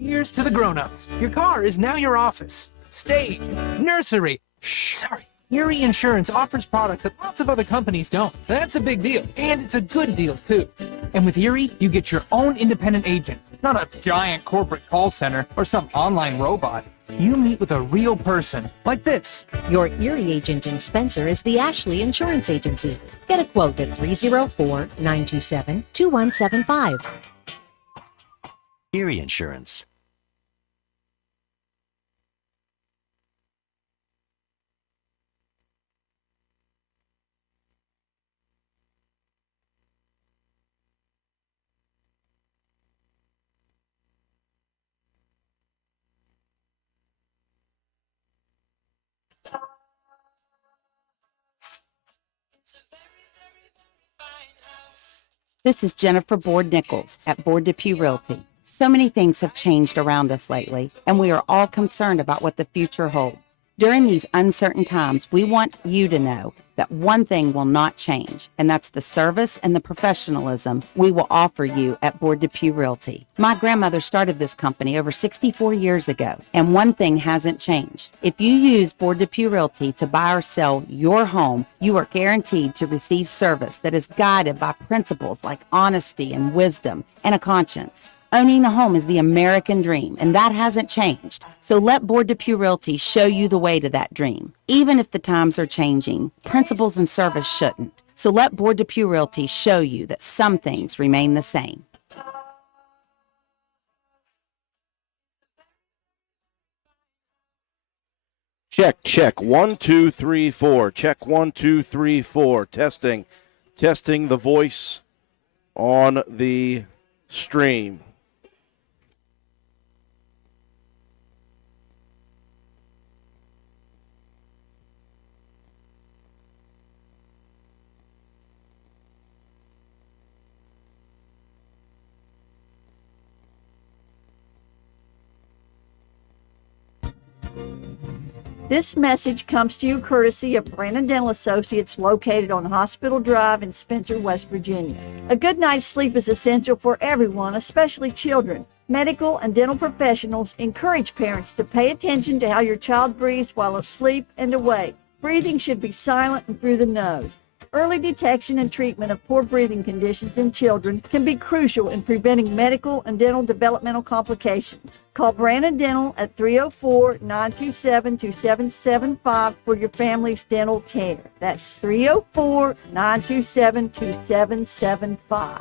Here's to the grown-ups. Your car is now your office, stage, nursery. Sorry. Erie Insurance offers products that lots of other companies don't. That's a big deal, and it's a good deal, too. And with Erie, you get your own independent agent, not a giant corporate call center or some online robot. You meet with a real person, like this. Your Erie agent in Spencer is the Ashley Insurance Agency. Get a quote at 304-927-2175. Erie Insurance. This is Jennifer Board-Nichols at Board Depew Realty. So many things have changed around us lately, and we are all concerned about what the future holds. During these uncertain times, we want you to know that one thing will not change, and that's the service and the professionalism we will offer you at Board Depew Realty. My grandmother started this company over 64 years ago, and one thing hasn't changed. If you use Board Depew Realty to buy or sell your home, you are guaranteed to receive service that is guided by principles like honesty and wisdom and a conscience. Owning a home is the American dream, and that hasn't changed. So let Board Depew Realty show you the way to that dream. Even if the times are changing, principles and service shouldn't. So let Board Depew Realty show you that some things remain the same. Check. 1, 2, 3, 4. Check 1, 2, 3, 4. Testing the voice on the stream. This message comes to you courtesy of Brandon Dental Associates located on Hospital Drive in Spencer, West Virginia. A good night's sleep is essential for everyone, especially children. Medical and dental professionals encourage parents to pay attention to how your child breathes while asleep and awake. Breathing should be silent and through the nose. Early detection and treatment of poor breathing conditions in children can be crucial in preventing medical and dental developmental complications. Call Brandon Dental at 304-927-2775 for your family's dental care. That's 304-927-2775.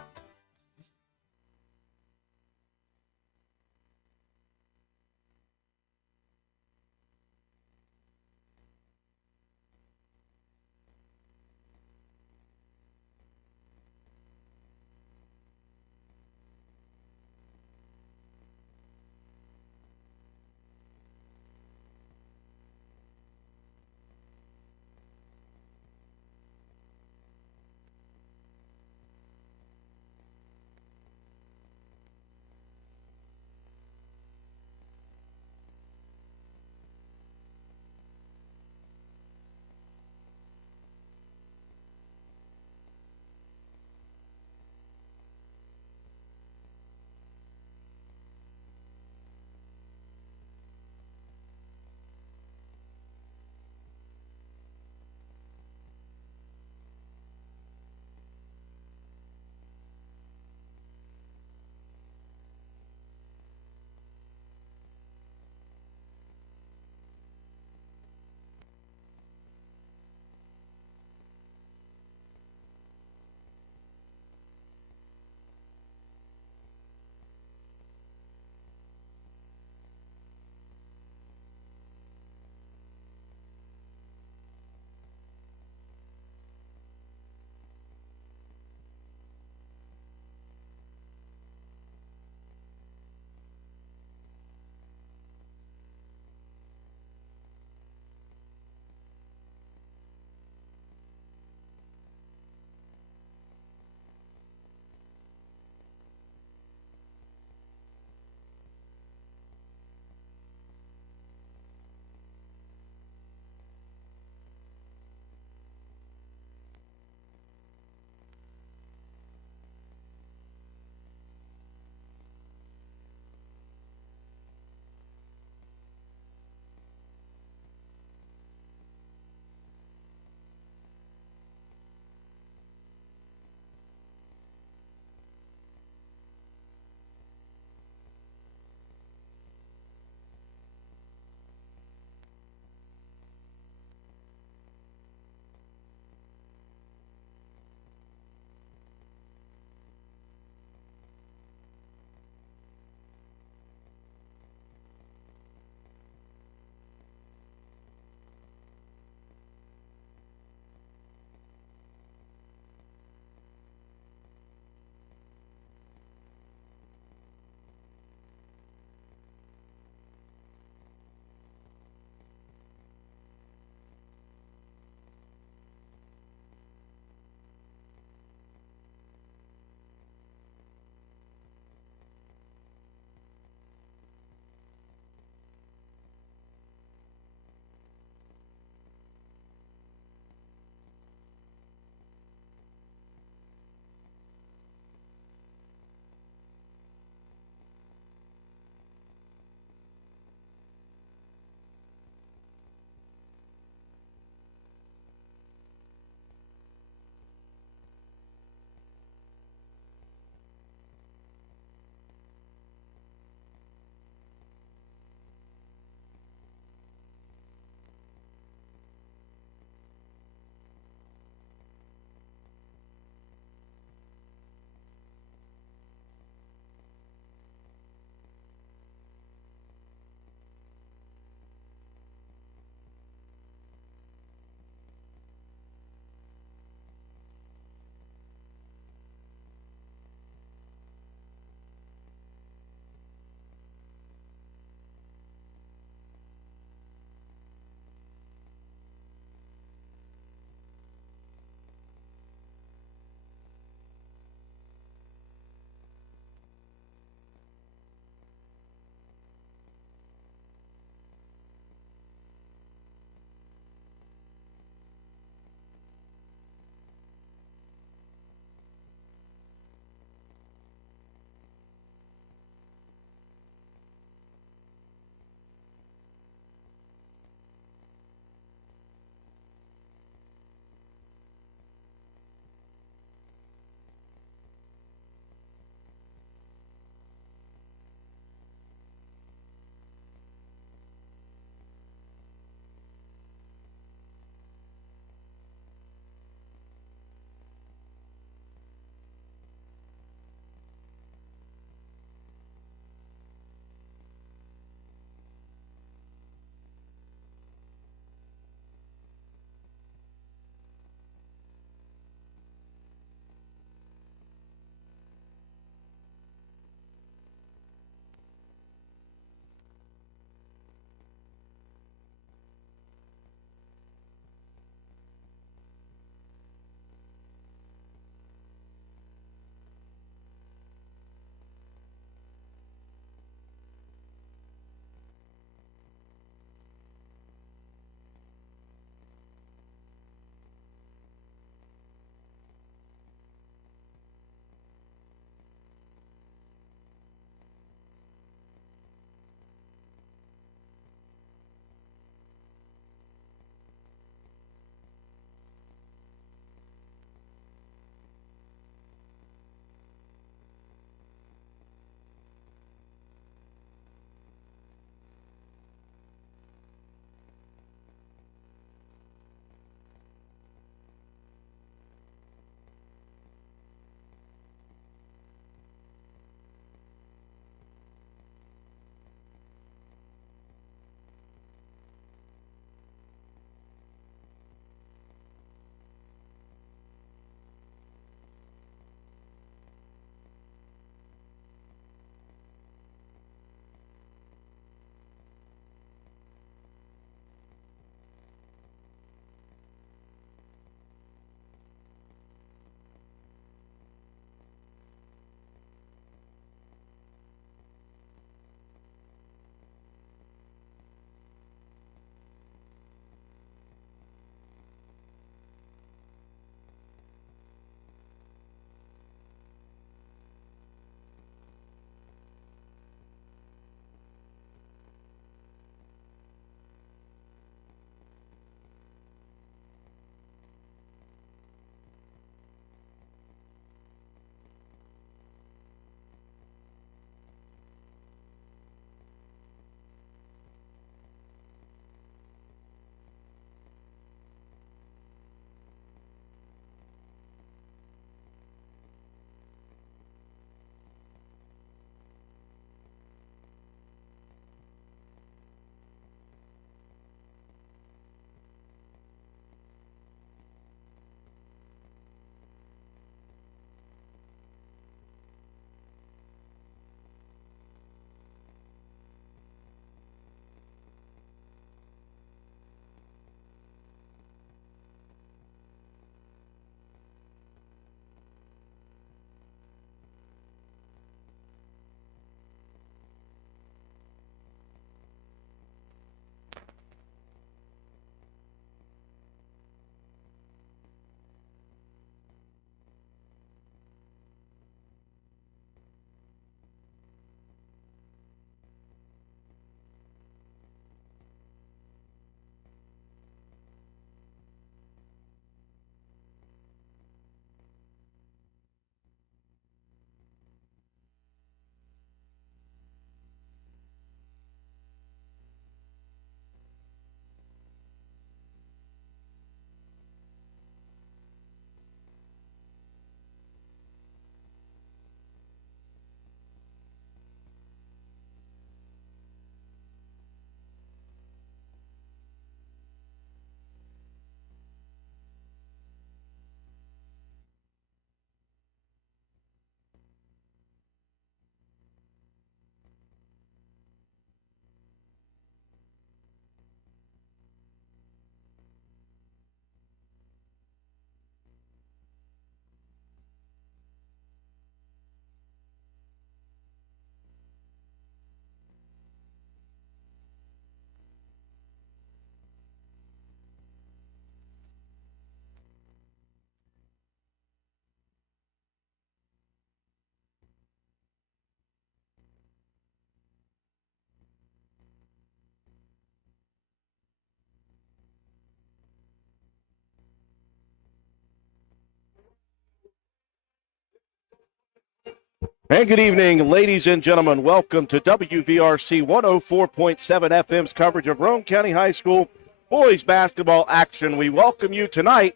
And good evening, ladies and gentlemen. Welcome to WVRC 104.7 FM's coverage of Roane County High School boys basketball action. We welcome you tonight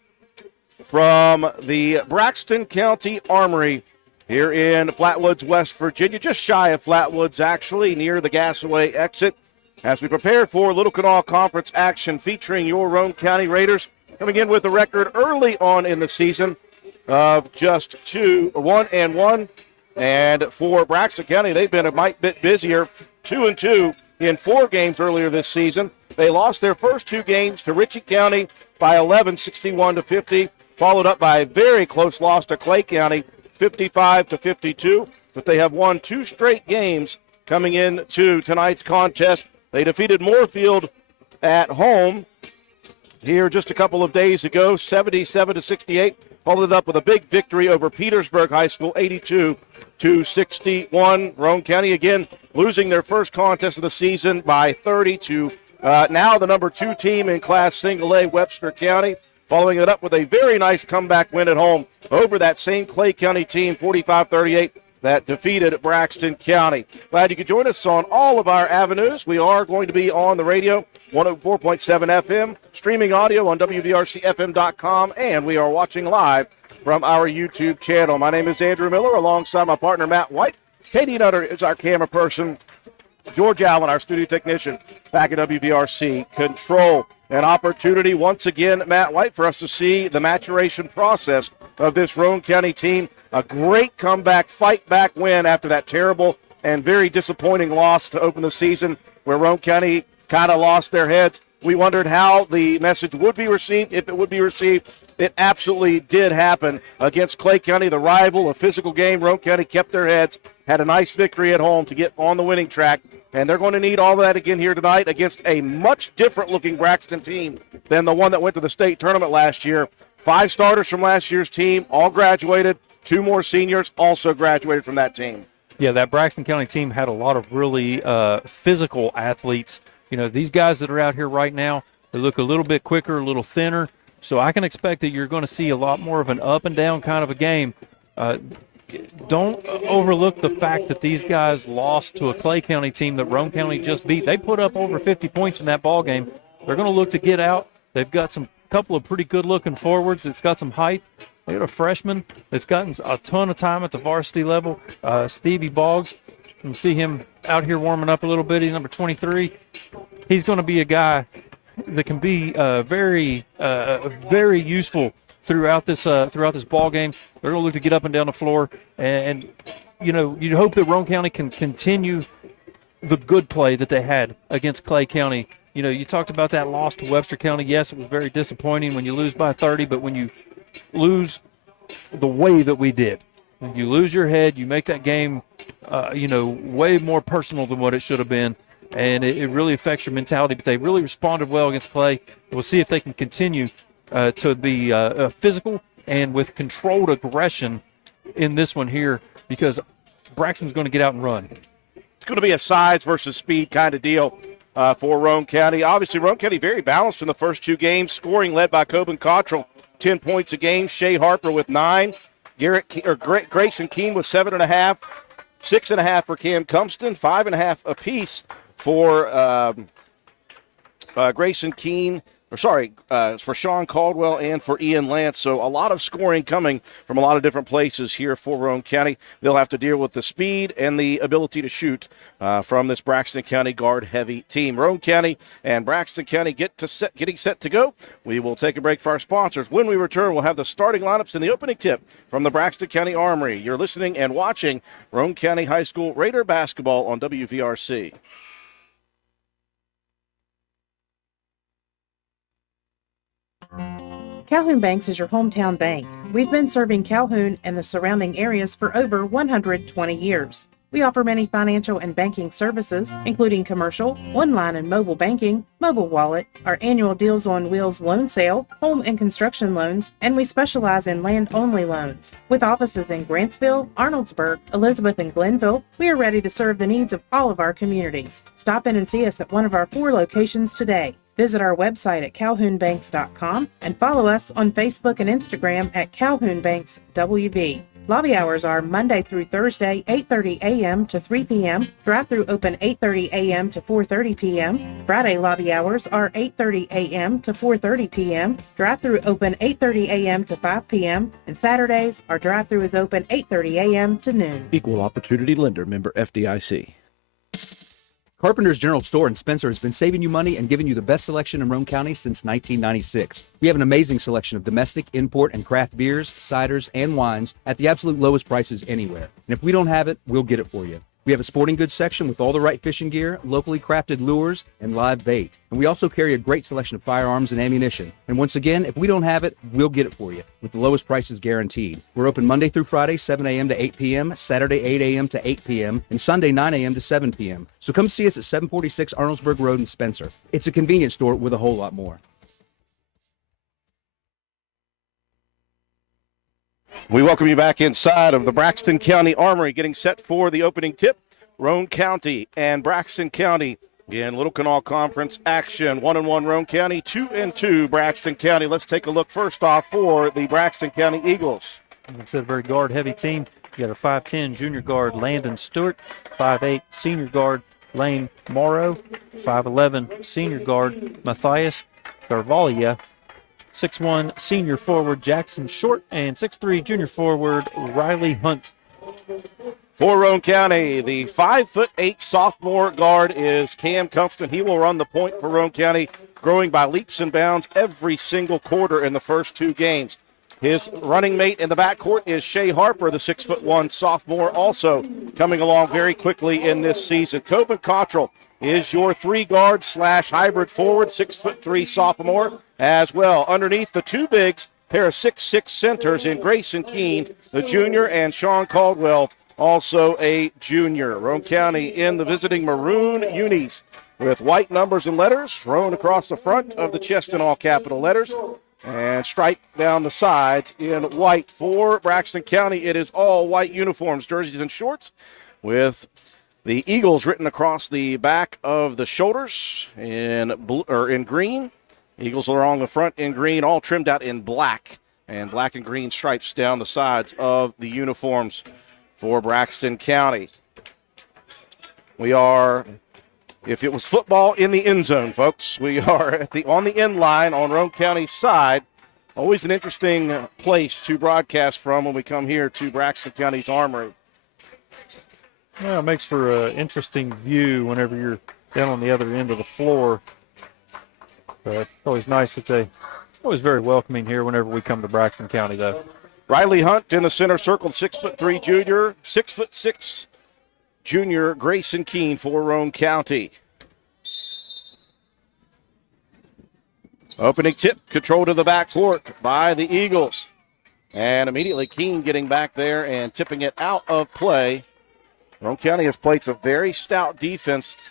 from the Braxton County Armory here in Flatwoods, West Virginia, just shy of Flatwoods, actually, near the Gasaway exit, as we prepare for Little Kanawha Conference action featuring your Roane County Raiders, coming in with a record early on in the season of just 1-1. And for Braxton County, they've been a mite bit busier, 2-2 in 4 games earlier this season. They lost their first 2 games to Ritchie County by 11, 61-50, followed up by a very close loss to Clay County, 55-52. But they have won 2 straight games coming into tonight's contest. They defeated Moorfield at home here just a couple of days ago, 77-68. Followed up with a big victory over Petersburg High School, 82-61. Roane County again losing their first contest of the season by 30 to now the number 2 team in Class Single A, Webster County. Following it up with a very nice comeback win at home over that same Clay County team, 45-38. That defeated Braxton County. Glad you could join us on all of our avenues. We are going to be on the radio, 104.7 FM, streaming audio on WVRCFM.com, and we are watching live from our YouTube channel. My name is Andrew Miller, alongside my partner, Matt White. Katie Nutter is our camera person. George Allen, our studio technician, back at WVRC Control. An opportunity once again, Matt White, for us to see the maturation process of this Roane County team. A great comeback, fight-back win after that terrible and very disappointing loss to open the season where Roane County kind of lost their heads. We wondered how the message would be received, if it would be received. It absolutely did happen against Clay County, the rival, a physical game. Roane County kept their heads, had a nice victory at home to get on the winning track, and they're going to need all that again here tonight against a much different-looking Braxton team than the one that went to the state tournament last year. 5 starters from last year's team, all graduated. 2 more seniors also graduated from that team. Yeah, that Braxton County team had a lot of really physical athletes. You know, these guys that are out here right now, they look a little bit quicker, a little thinner. So I can expect that you're going to see a lot more of an up and down kind of a game. Don't overlook the fact that these guys lost to a Clay County team that Roane County just beat. They put up over 50 points in that ball game. They're going to look to get out. They've got some couple of pretty good-looking forwards that's got some height. They got a freshman that's gotten a ton of time at the varsity level, Stevie Boggs. You can see him out here warming up a little bit. He's number 23. He's going to be a guy that can be very useful throughout this ball game. They're going to look to get up and down the floor, and you know, you'd hope that Roane County can continue the good play that they had against Clay County. You know, you talked about that loss to Webster County. Yes, it was very disappointing when you lose by 30, but when you lose the way that we did, when you lose your head, you make that game, way more personal than what it should have been, and it really affects your mentality. But they really responded well against Clay. We'll see if they can continue to be physical and with controlled aggression in this one here, because Braxton's going to get out and run. It's going to be a size versus speed kind of deal for Roane County. Obviously, Roane County very balanced in the first 2 games, scoring led by Coben Cottrell, 10 points a game. Shea Harper with 9. Grayson Keene with 7.5. 6.5 for Cam Cumston. 5.5 apiece for Grayson Keene. For Sean Caldwell and for Ian Lance. So a lot of scoring coming from a lot of different places here for Roane County. They'll have to deal with the speed and the ability to shoot from this Braxton County guard-heavy team. Roane County and Braxton County getting set to go. We will take a break for our sponsors. When we return, we'll have the starting lineups and the opening tip from the Braxton County Armory. You're listening and watching Roane County High School Raider basketball on WVRC. Calhoun Banks is your hometown bank. We've been serving Calhoun and the surrounding areas for over 120 years. We offer many financial and banking services, including commercial, online and mobile banking, mobile wallet, our annual Deals on Wheels loan sale, home and construction loans, and we specialize in land-only loans. With offices in Grantsville, Arnoldsburg, Elizabeth, and Glenville, we are ready to serve the needs of all of our communities. Stop in and see us at one of our 4 locations today. Visit our website at calhounbanks.com and follow us on Facebook and Instagram at Calhoun Banks WV. Lobby hours are Monday through Thursday, 8:30 a.m. to 3 p.m. Drive-through open 8:30 a.m. to 4:30 p.m. Friday lobby hours are 8:30 a.m. to 4:30 p.m. Drive-through open 8:30 a.m. to 5 p.m. And Saturdays, our drive-through is open 8:30 a.m. to noon. Equal Opportunity Lender, member FDIC. Carpenter's General Store in Spencer has been saving you money and giving you the best selection in Roane County since 1996. We have an amazing selection of domestic, import, and craft beers, ciders, and wines at the absolute lowest prices anywhere. And if we don't have it, we'll get it for you. We have a sporting goods section with all the right fishing gear, locally crafted lures, and live bait. And we also carry a great selection of firearms and ammunition. And once again, if we don't have it, we'll get it for you with the lowest prices guaranteed. We're open Monday through Friday, 7 a.m. to 8 p.m., Saturday, 8 a.m. to 8 p.m., and Sunday, 9 a.m. to 7 p.m. So come see us at 746 Arnoldesburg Road in Spencer. It's a convenience store with a whole lot more. We welcome you back inside of the Braxton County Armory, getting set for the opening tip. Roane County and Braxton County in Little Canal Conference action. 1-1 Roane County, 2-2 Braxton County. Let's take a look first off for the Braxton County Eagles. It's a very guard-heavy team. You got a 5'10 junior guard, Landon Stewart, 5'8 senior guard, Lane Morrow, 5'11 senior guard, Matthias Garvalia, 6'1 senior forward, Jackson Short, and 6'3 junior forward, Riley Hunt. For Roane County, the 5'8 sophomore guard is Cam Cumpston. He will run the point for Roane County, growing by leaps and bounds every single quarter in the first two games. His running mate in the backcourt is Shea Harper, the 6'1 sophomore, also coming along very quickly in this season. Coben Cottrell is your three-guard / hybrid forward, 6'3 sophomore as well. Underneath the two bigs, pair of 6'6 centers in Grayson Keene, the junior, and Sean Caldwell, also a junior. Roane County in the visiting maroon unis with white numbers and letters thrown across the front of the chest in all capital letters, and striped down the sides in white. For Braxton County, it is all white uniforms, jerseys and shorts, with the Eagles written across the back of the shoulders in blue, or in green. Eagles are on the front in green, all trimmed out in black, and black and green stripes down the sides of the uniforms for Braxton County. We are, if it was football, in the end zone, folks. We are on the end line on Roane County's side. Always an interesting place to broadcast from when we come here to Braxton County's Armory. Well, it makes for an interesting view whenever you're down on the other end of the floor. But always nice. It's always very welcoming here whenever we come to Braxton County, though. Riley Hunt in the center circle, 6'3 junior, 6'6 junior Grayson Keene for Roane County. Opening tip, control to the backcourt by the Eagles. And immediately Keene getting back there and tipping it out of play. Roane County has played some very stout defense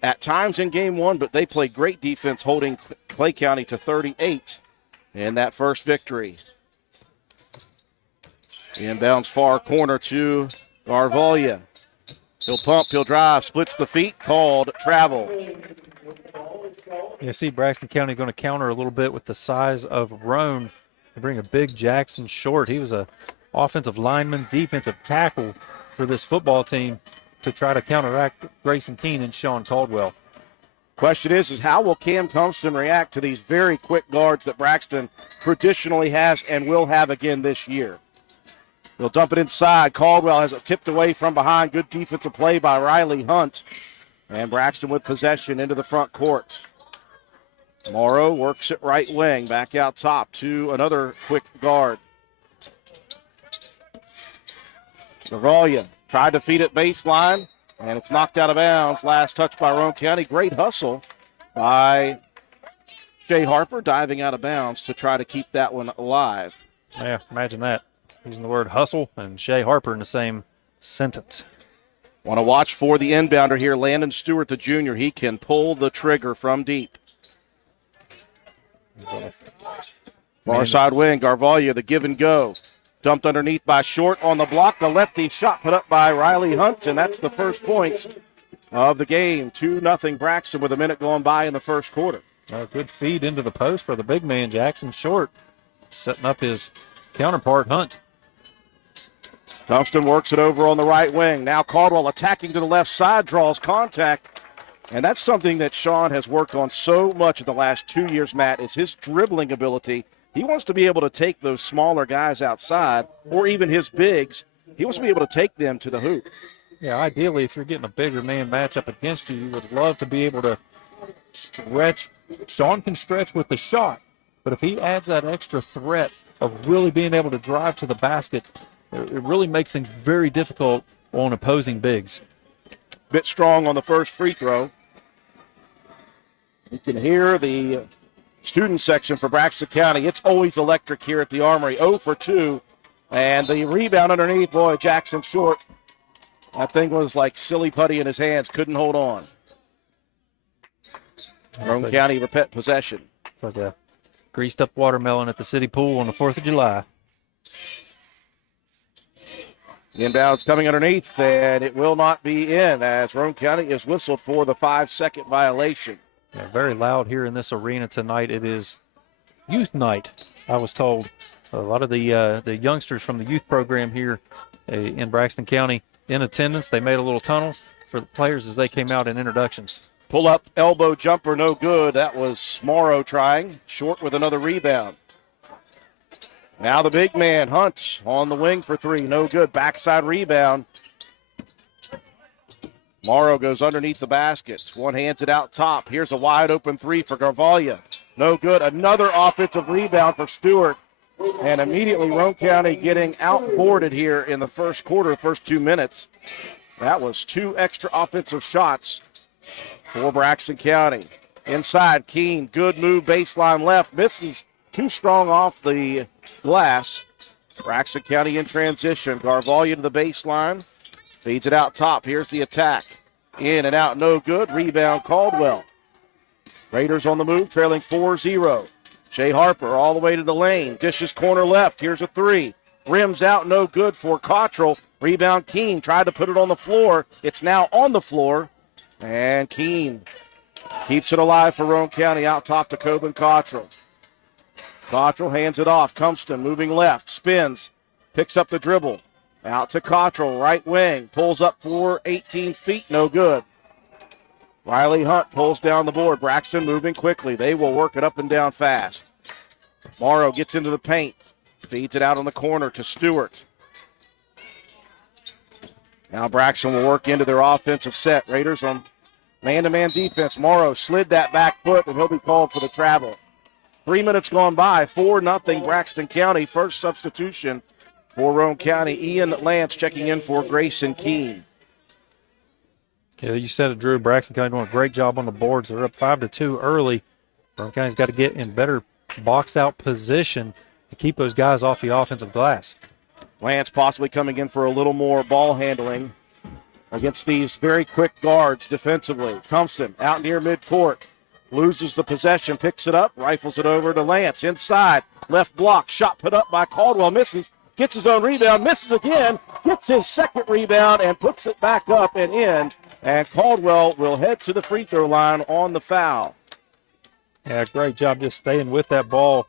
at times in game one, but they played great defense holding Clay County to 38 in that first victory. Inbounds far corner to Garvalia. He'll pump, he'll drive, splits the feet, called travel. You see Braxton County going to counter a little bit with the size of Roane. They bring a big Jackson Short. He was a offensive lineman, defensive tackle for this football team to try to counteract Grayson Keene and Sean Caldwell. Question is how will Cam Cumpston react to these very quick guards that Braxton traditionally has and will have again this year? He'll dump it inside. Caldwell has it tipped away from behind. Good defensive play by Riley Hunt. And Braxton with possession into the front court. Morrow works it right wing. Back out top to another quick guard. Garvalia tried to feed it baseline, and it's knocked out of bounds. Last touch by Roane County. Great hustle by Shea Harper, diving out of bounds to try to keep that one alive. Yeah, imagine that. Using the word hustle and Shea Harper in the same sentence. Want to watch for the inbounder here, Landon Stewart, the junior. He can pull the trigger from deep. Far side wing, Garvalia, the give and go. Dumped underneath by Short on the block. The lefty shot put up by Riley Hunt, and that's the first points of the game. 2-0 Braxton with a minute going by in the first quarter. A good feed into the post for the big man, Jackson Short, setting up his counterpart, Hunt. Dunston works it over on the right wing. Now Caldwell attacking to the left side, draws contact. And that's something that Sean has worked on so much in the last 2 years, Matt, is his dribbling ability. He wants to be able to take those smaller guys outside, or even his bigs. He wants to be able to take them to the hoop. Yeah, ideally, if you're getting a bigger man matchup against you, you would love to be able to stretch. Sean can stretch with the shot, but if he adds that extra threat of really being able to drive to the basket, it really makes things very difficult on opposing bigs. Bit strong on the first free throw. You can hear the student section for Braxton County. It's always electric here at the Armory. 0 for 2. And the rebound underneath, boy, Jackson short. That thing was like silly putty in his hands. Couldn't hold on. Roane County possession. It's like a greased up watermelon at the city pool on the 4th of July. Inbounds coming underneath, and it will not be in as Roane County is whistled for the 5-second violation. Yeah, very loud here in this arena tonight. It is youth night, I was told. A lot of the youngsters from the youth program here in Braxton County in attendance. They made a little tunnel for the players as they came out in introductions. Pull up elbow jumper, no good. That was Morrow trying. Short with another rebound. Now the big man, Hunt, on the wing for 3. No good. Backside rebound. Morrow goes underneath the basket. One hands it out top. Here's a wide open 3 for Garvalia. No good. Another offensive rebound for Stewart. And immediately Roane County getting outboarded here in the first quarter, the first 2 minutes. That was 2 extra offensive shots for Braxton County. Inside, Keene, good move, baseline left, misses. Too strong off the glass. Braxton County in transition. Garvalia to the baseline. Feeds it out top. Here's the attack. In and out, no good. Rebound, Caldwell. Raiders on the move, trailing 4-0. Shea Harper all the way to the lane. Dishes corner left. Here's a 3. Rims out, no good for Cottrell. Rebound, Keene tried to put it on the floor. It's now on the floor. And Keene keeps it alive for Roane County out top to Coben Cottrell. Cottrell hands it off. Cumston moving left, spins, picks up the dribble. Out to Cottrell, right wing, pulls up for 18 feet, no good. Riley Hunt pulls down the board. Braxton moving quickly. They will work it up and down fast. Morrow gets into the paint, feeds it out on the corner to Stewart. Now Braxton will work into their offensive set. Raiders on man-to-man defense. Morrow slid that back foot, and he'll be called for the travel. 3 minutes gone by, 4-0 Braxton County. First substitution for Roane County. Ian Lance checking in for Grayson Keene. Yeah, you said it, Drew. Braxton County doing a great job on the boards. They're up 5-2 early. Roane County's got to get in better box-out position to keep those guys off the offensive glass. Lance possibly coming in for a little more ball handling against these very quick guards defensively. Cumston out near midcourt. Loses the possession, picks it up, rifles it over to Lance. Inside, left block, shot put up by Caldwell, misses, gets his own rebound, misses again, gets his second rebound, and puts it back up and in. And Caldwell will head to the free throw line on the foul. Yeah, great job just staying with that ball.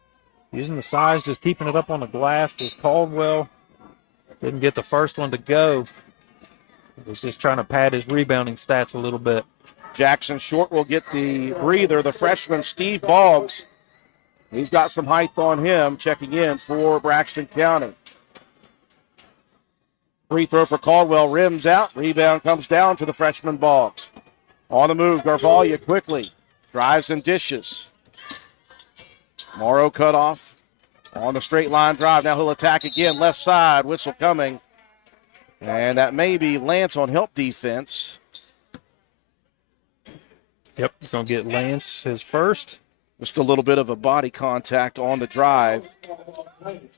Using the size, just keeping it up on the glass. Was Caldwell. Didn't get the first one to go. He was just trying to pad his rebounding stats a little bit. Jackson Short will get the breather. The freshman, Steve Boggs. He's got some height on him, checking in for Braxton County. Free throw for Caldwell, rims out. Rebound comes down to the freshman Boggs. On the move, Garvalia quickly. Drives and dishes. Morrow cut off. On the straight line drive. Now he'll attack again. Left side, whistle coming. And that may be Lance on help defense. Yep, going to get Lance his first. Just a little bit of a body contact on the drive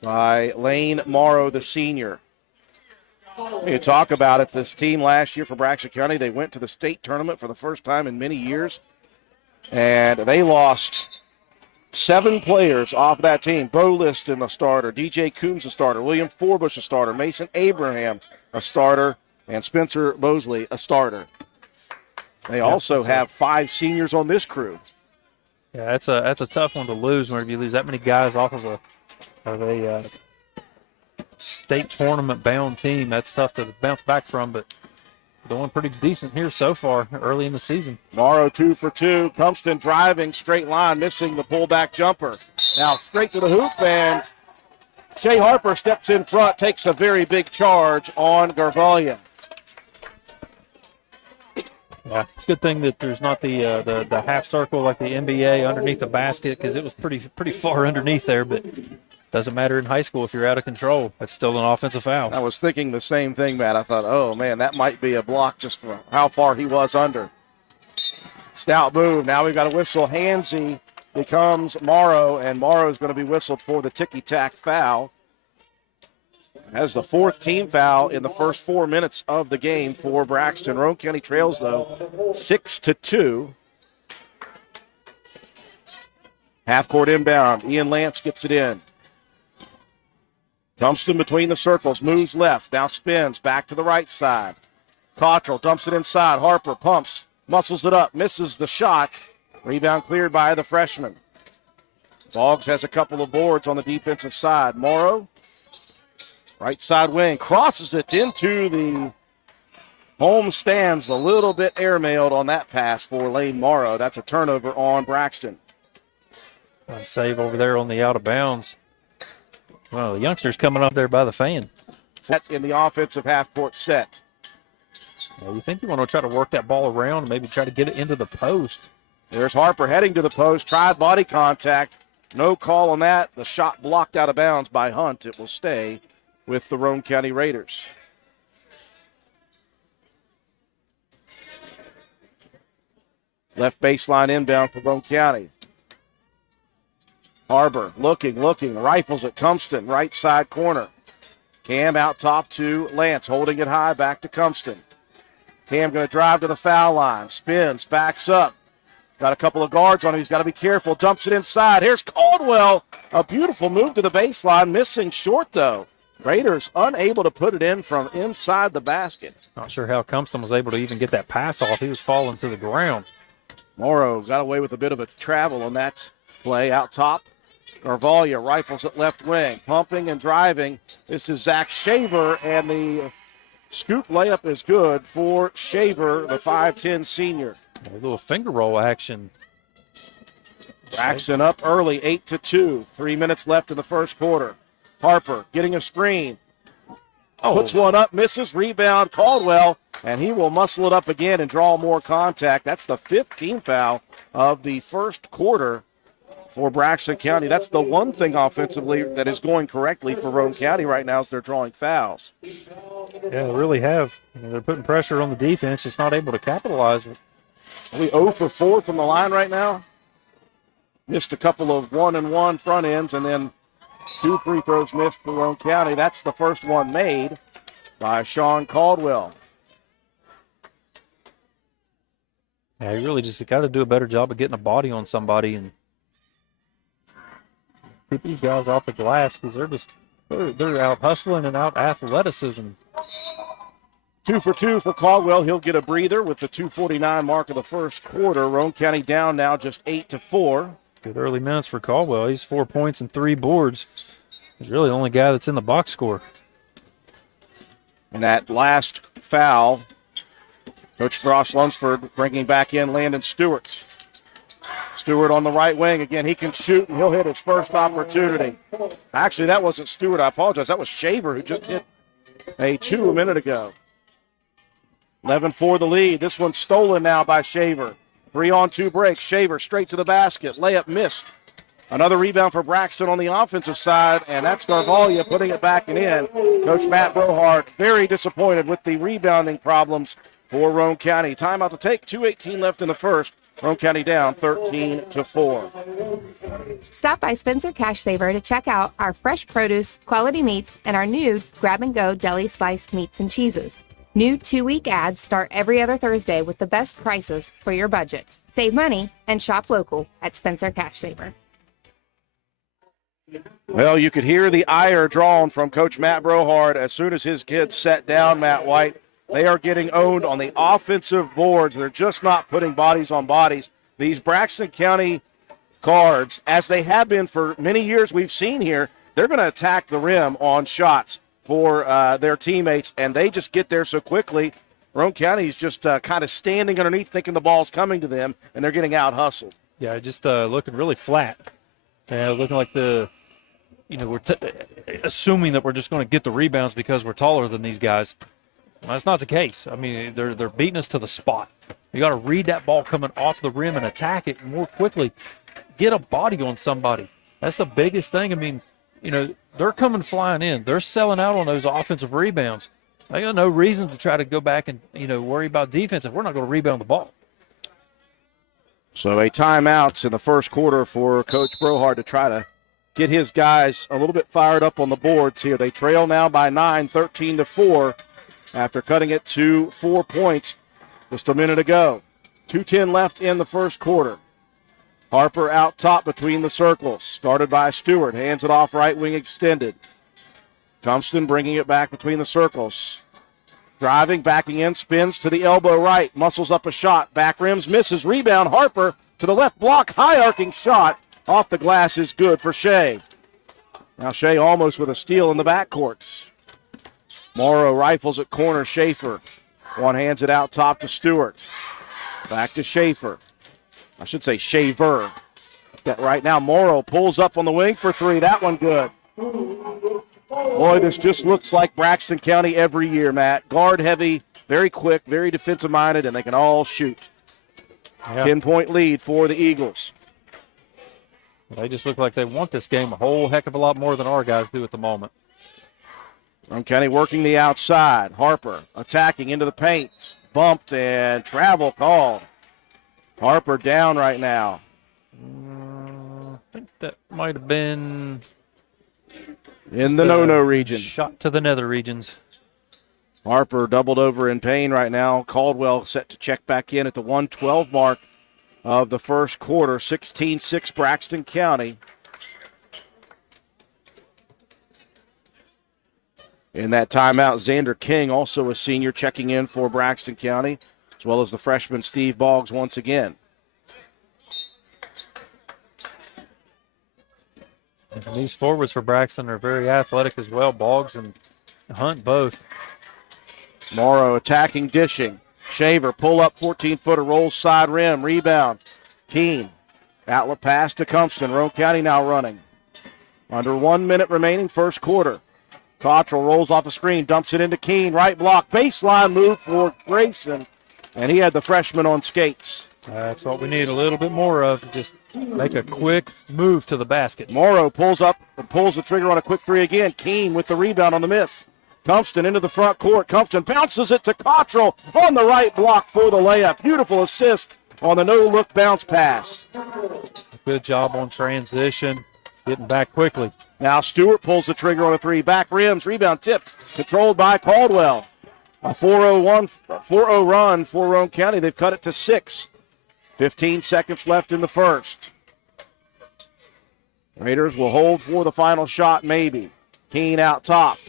by Lane Morrow, the senior. You talk about it, this team last year for Braxton County, they went to the state tournament for the first time in many years, and they lost 7 players off that team. Bo Liston, the starter. DJ Coombs, a starter. William Forbush, a starter. Mason Abraham, a starter. And Spencer Mosley, a starter. They also have 5 seniors on this crew. Yeah, that's a tough one to lose whenever you lose that many guys off of a state tournament bound team. That's tough to bounce back from, but doing pretty decent here so far early in the season. Morrow 2 for 2. Cumston driving straight line, missing the pullback jumper. Now straight to the hoop, and Shea Harper steps in front, takes a very big charge on Garvalia. Yeah, it's a good thing that there's not the half circle like the NBA underneath the basket, because it was pretty far underneath there, but doesn't matter in high school if you're out of control. That's still an offensive foul. I was thinking the same thing, Matt. I thought, oh, man, that might be a block just for how far he was under. Stout move. Now we've got a whistle. Hansey becomes Morrow, and Morrow's going to be whistled for the ticky-tack foul. Has the 4th team foul in the first 4 minutes of the game for Braxton. Roane County trails, though, 6-2. Half-court inbound. Ian Lance gets it in. Cumston between the circles, moves left, now spins, back to the right side. Cottrell dumps it inside. Harper pumps, muscles it up, misses the shot. Rebound cleared by the freshman. Boggs has a couple of boards on the defensive side. Morrow, right side wing, crosses it into the home stands. A little bit airmailed on that pass for Lane Morrow. That's a turnover on Braxton. Save over there on the out of bounds. Well, the youngster's coming up there by the fan. Set in the offensive half-court set. Well, you think you want to try to work that ball around and maybe try to get it into the post. There's Harper heading to the post, tried body contact. No call on that. The shot blocked out of bounds by Hunt. It will stay with the Roane County Raiders. Left baseline inbound for Roane County. Harbor looking, rifles at Cumston, right side corner. Cam out top to Lance, holding it high, back to Cumston. Cam going to drive to the foul line, spins, backs up. Got a couple of guards on him, he's got to be careful, dumps it inside. Here's Caldwell, a beautiful move to the baseline, missing short though. Raiders unable to put it in from inside the basket. Not sure how Cumston was able to even get that pass off. He was falling to the ground. Morrow got away with a bit of a travel on that play out top. Garvalia rifles at left wing, pumping and driving. This is Zach Shaver, and the scoop layup is good for Shaver, the 5'10 senior. A little finger roll action. Braxton up early, 8-2. 3 minutes left in the first quarter. Harper getting a screen. Puts one up, misses, rebound, Caldwell, and he will muscle it up again and draw more contact. That's the 15th foul of the first quarter for Braxton County. That's the one thing offensively that is going correctly for Roane County right now is they're drawing fouls. Yeah, they really have. They're putting pressure on the defense, just not able to capitalize. We 0 for 4 from the line right now. Missed a couple of 1-and-1 front ends, and then 2 free throws missed for Roane County. That's the first one made by Sean Caldwell. Yeah, you really just got to do a better job of getting a body on somebody and keep these guys off the glass, because they're out hustling and out athleticism. 2 for 2 for Caldwell. He'll get a breather with the 2:49 mark of the first quarter. Roane County down now just 8-4. Good early minutes for Caldwell. He's 4 points and 3 boards. He's really the only guy that's in the box score. And that last foul, Coach Frost Lunsford bringing back in Landon Stewart. Stewart on the right wing. Again, he can shoot, and he'll hit his first opportunity. Actually, that wasn't Stewart. I apologize. That was Shaver, who just hit a 2 a minute ago. 11-4 the lead. This one's stolen now by Shaver. 3-on-2 break. Shaver straight to the basket. Layup missed. Another rebound for Braxton on the offensive side, and that's Garvalia putting it back and in. Coach Matt Brohart very disappointed with the rebounding problems for Roane County. Timeout to take. 2:18 left in the first. Roane County down 13-4. Stop by Spencer Cash Saver to check out our fresh produce, quality meats, and our new grab-and-go deli sliced meats and cheeses. New 2-week ads start every other Thursday with the best prices for your budget. Save money and shop local at Spencer Cash Saver. Well, you could hear the ire drawn from Coach Matt Brohart as soon as his kids sat down, Matt White. They are getting owned on the offensive boards. They're just not putting bodies on bodies. These Braxton County Cards, as they have been for many years we've seen here, they're going to attack the rim on shots. for their teammates, and they just get there so quickly. Roane County's just kind of standing underneath thinking the ball's coming to them, and they're getting out-hustled. Yeah, just looking really flat. Looking like we're assuming that we're just going to get the rebounds because we're taller than these guys. Well, that's not the case. I mean, they're beating us to the spot. You got to read that ball coming off the rim and attack it more quickly. Get a body on somebody. That's the biggest thing. I mean, they're coming flying in. They're selling out on those offensive rebounds. They got no reason to try to go back and, worry about defense if we're not going to rebound the ball. So a timeout in the first quarter for Coach Brohard to try to get his guys a little bit fired up on the boards here. They trail now by 9, 13-4, after cutting it to 4 points just a minute ago. 2:10 left in the first quarter. Harper out top between the circles. Started by Stewart. Hands it off right wing extended. Compton bringing it back between the circles. Driving, backing in, spins to the elbow right. Muscles up a shot. Back rims, misses. Rebound, Harper to the left block. High arcing shot. Off the glass is good for Shea. Now Shea almost with a steal in the backcourt. Morrow rifles at corner. Schaefer. One hands it out top to Stewart. Back to Schaefer. I should say Shaver. That right now. Morrow pulls up on the wing for three. That one good. Boy, this just looks like Braxton County every year, Matt. Guard heavy, very quick, very defensive minded, and they can all shoot. Yeah. 10-point lead for the Eagles. They just look like they want this game a whole heck of a lot more than our guys do at the moment. Roane County working the outside. Harper attacking into the paint. Bumped and travel called. Harper down right now. I think that might have been in the no-no region. Shot to the nether regions. Harper doubled over in pain right now. Caldwell set to check back in at the 1:12 mark of the first quarter. 16-6 Braxton County. In that timeout, Xander King, also a senior, checking in for Braxton County, as well as the freshman Steve Boggs once again. And these forwards for Braxton are very athletic as well, Boggs and Hunt both. Morrow attacking, dishing. Shaver, pull up, 14-footer, rolls side rim, rebound. Keene, outlet pass to Compton. Roane County now running. Under 1 minute remaining, first quarter. Cottrell rolls off a screen, dumps it into Keene, right block, baseline move for Grayson, and he had the freshman on skates. That's what we need a little bit more of, just make a quick move to the basket. Morrow pulls up and pulls the trigger on a quick three again. Keene with the rebound on the miss. Compton into the front court. Compton bounces it to Cottrell on the right block for the layup. Beautiful assist on the no-look bounce pass. Good job on transition, getting back quickly. Now Stewart pulls the trigger on a three. Back rims, rebound tipped, controlled by Caldwell. A 4-0 run for Roane County. They've cut it to 6. 15 seconds left in the first. Raiders will hold for the final shot, maybe. Keene out top.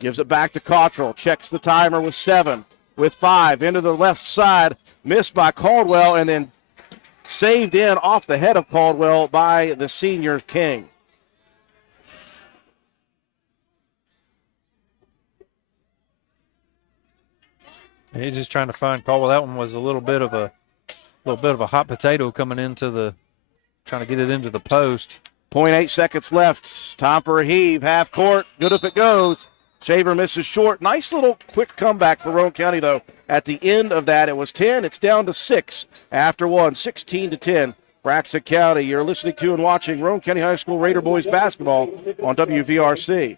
Gives it back to Cottrell. Checks the timer with 7. With 5. Into the left side. Missed by Caldwell and then saved in off the head of Caldwell by the senior King. He's just trying to find Caldwell. That one was a little bit of a hot potato coming into trying to get it into the post. 0.8 seconds left. Time for a heave. Half court. Good if it goes. Shaver misses short. Nice little quick comeback for Roane County, though. At the end of that, it was 10. It's down to 6 after one. 16-10. Braxton County. You're listening to and watching Roane County High School Raider Boys basketball on WVRC.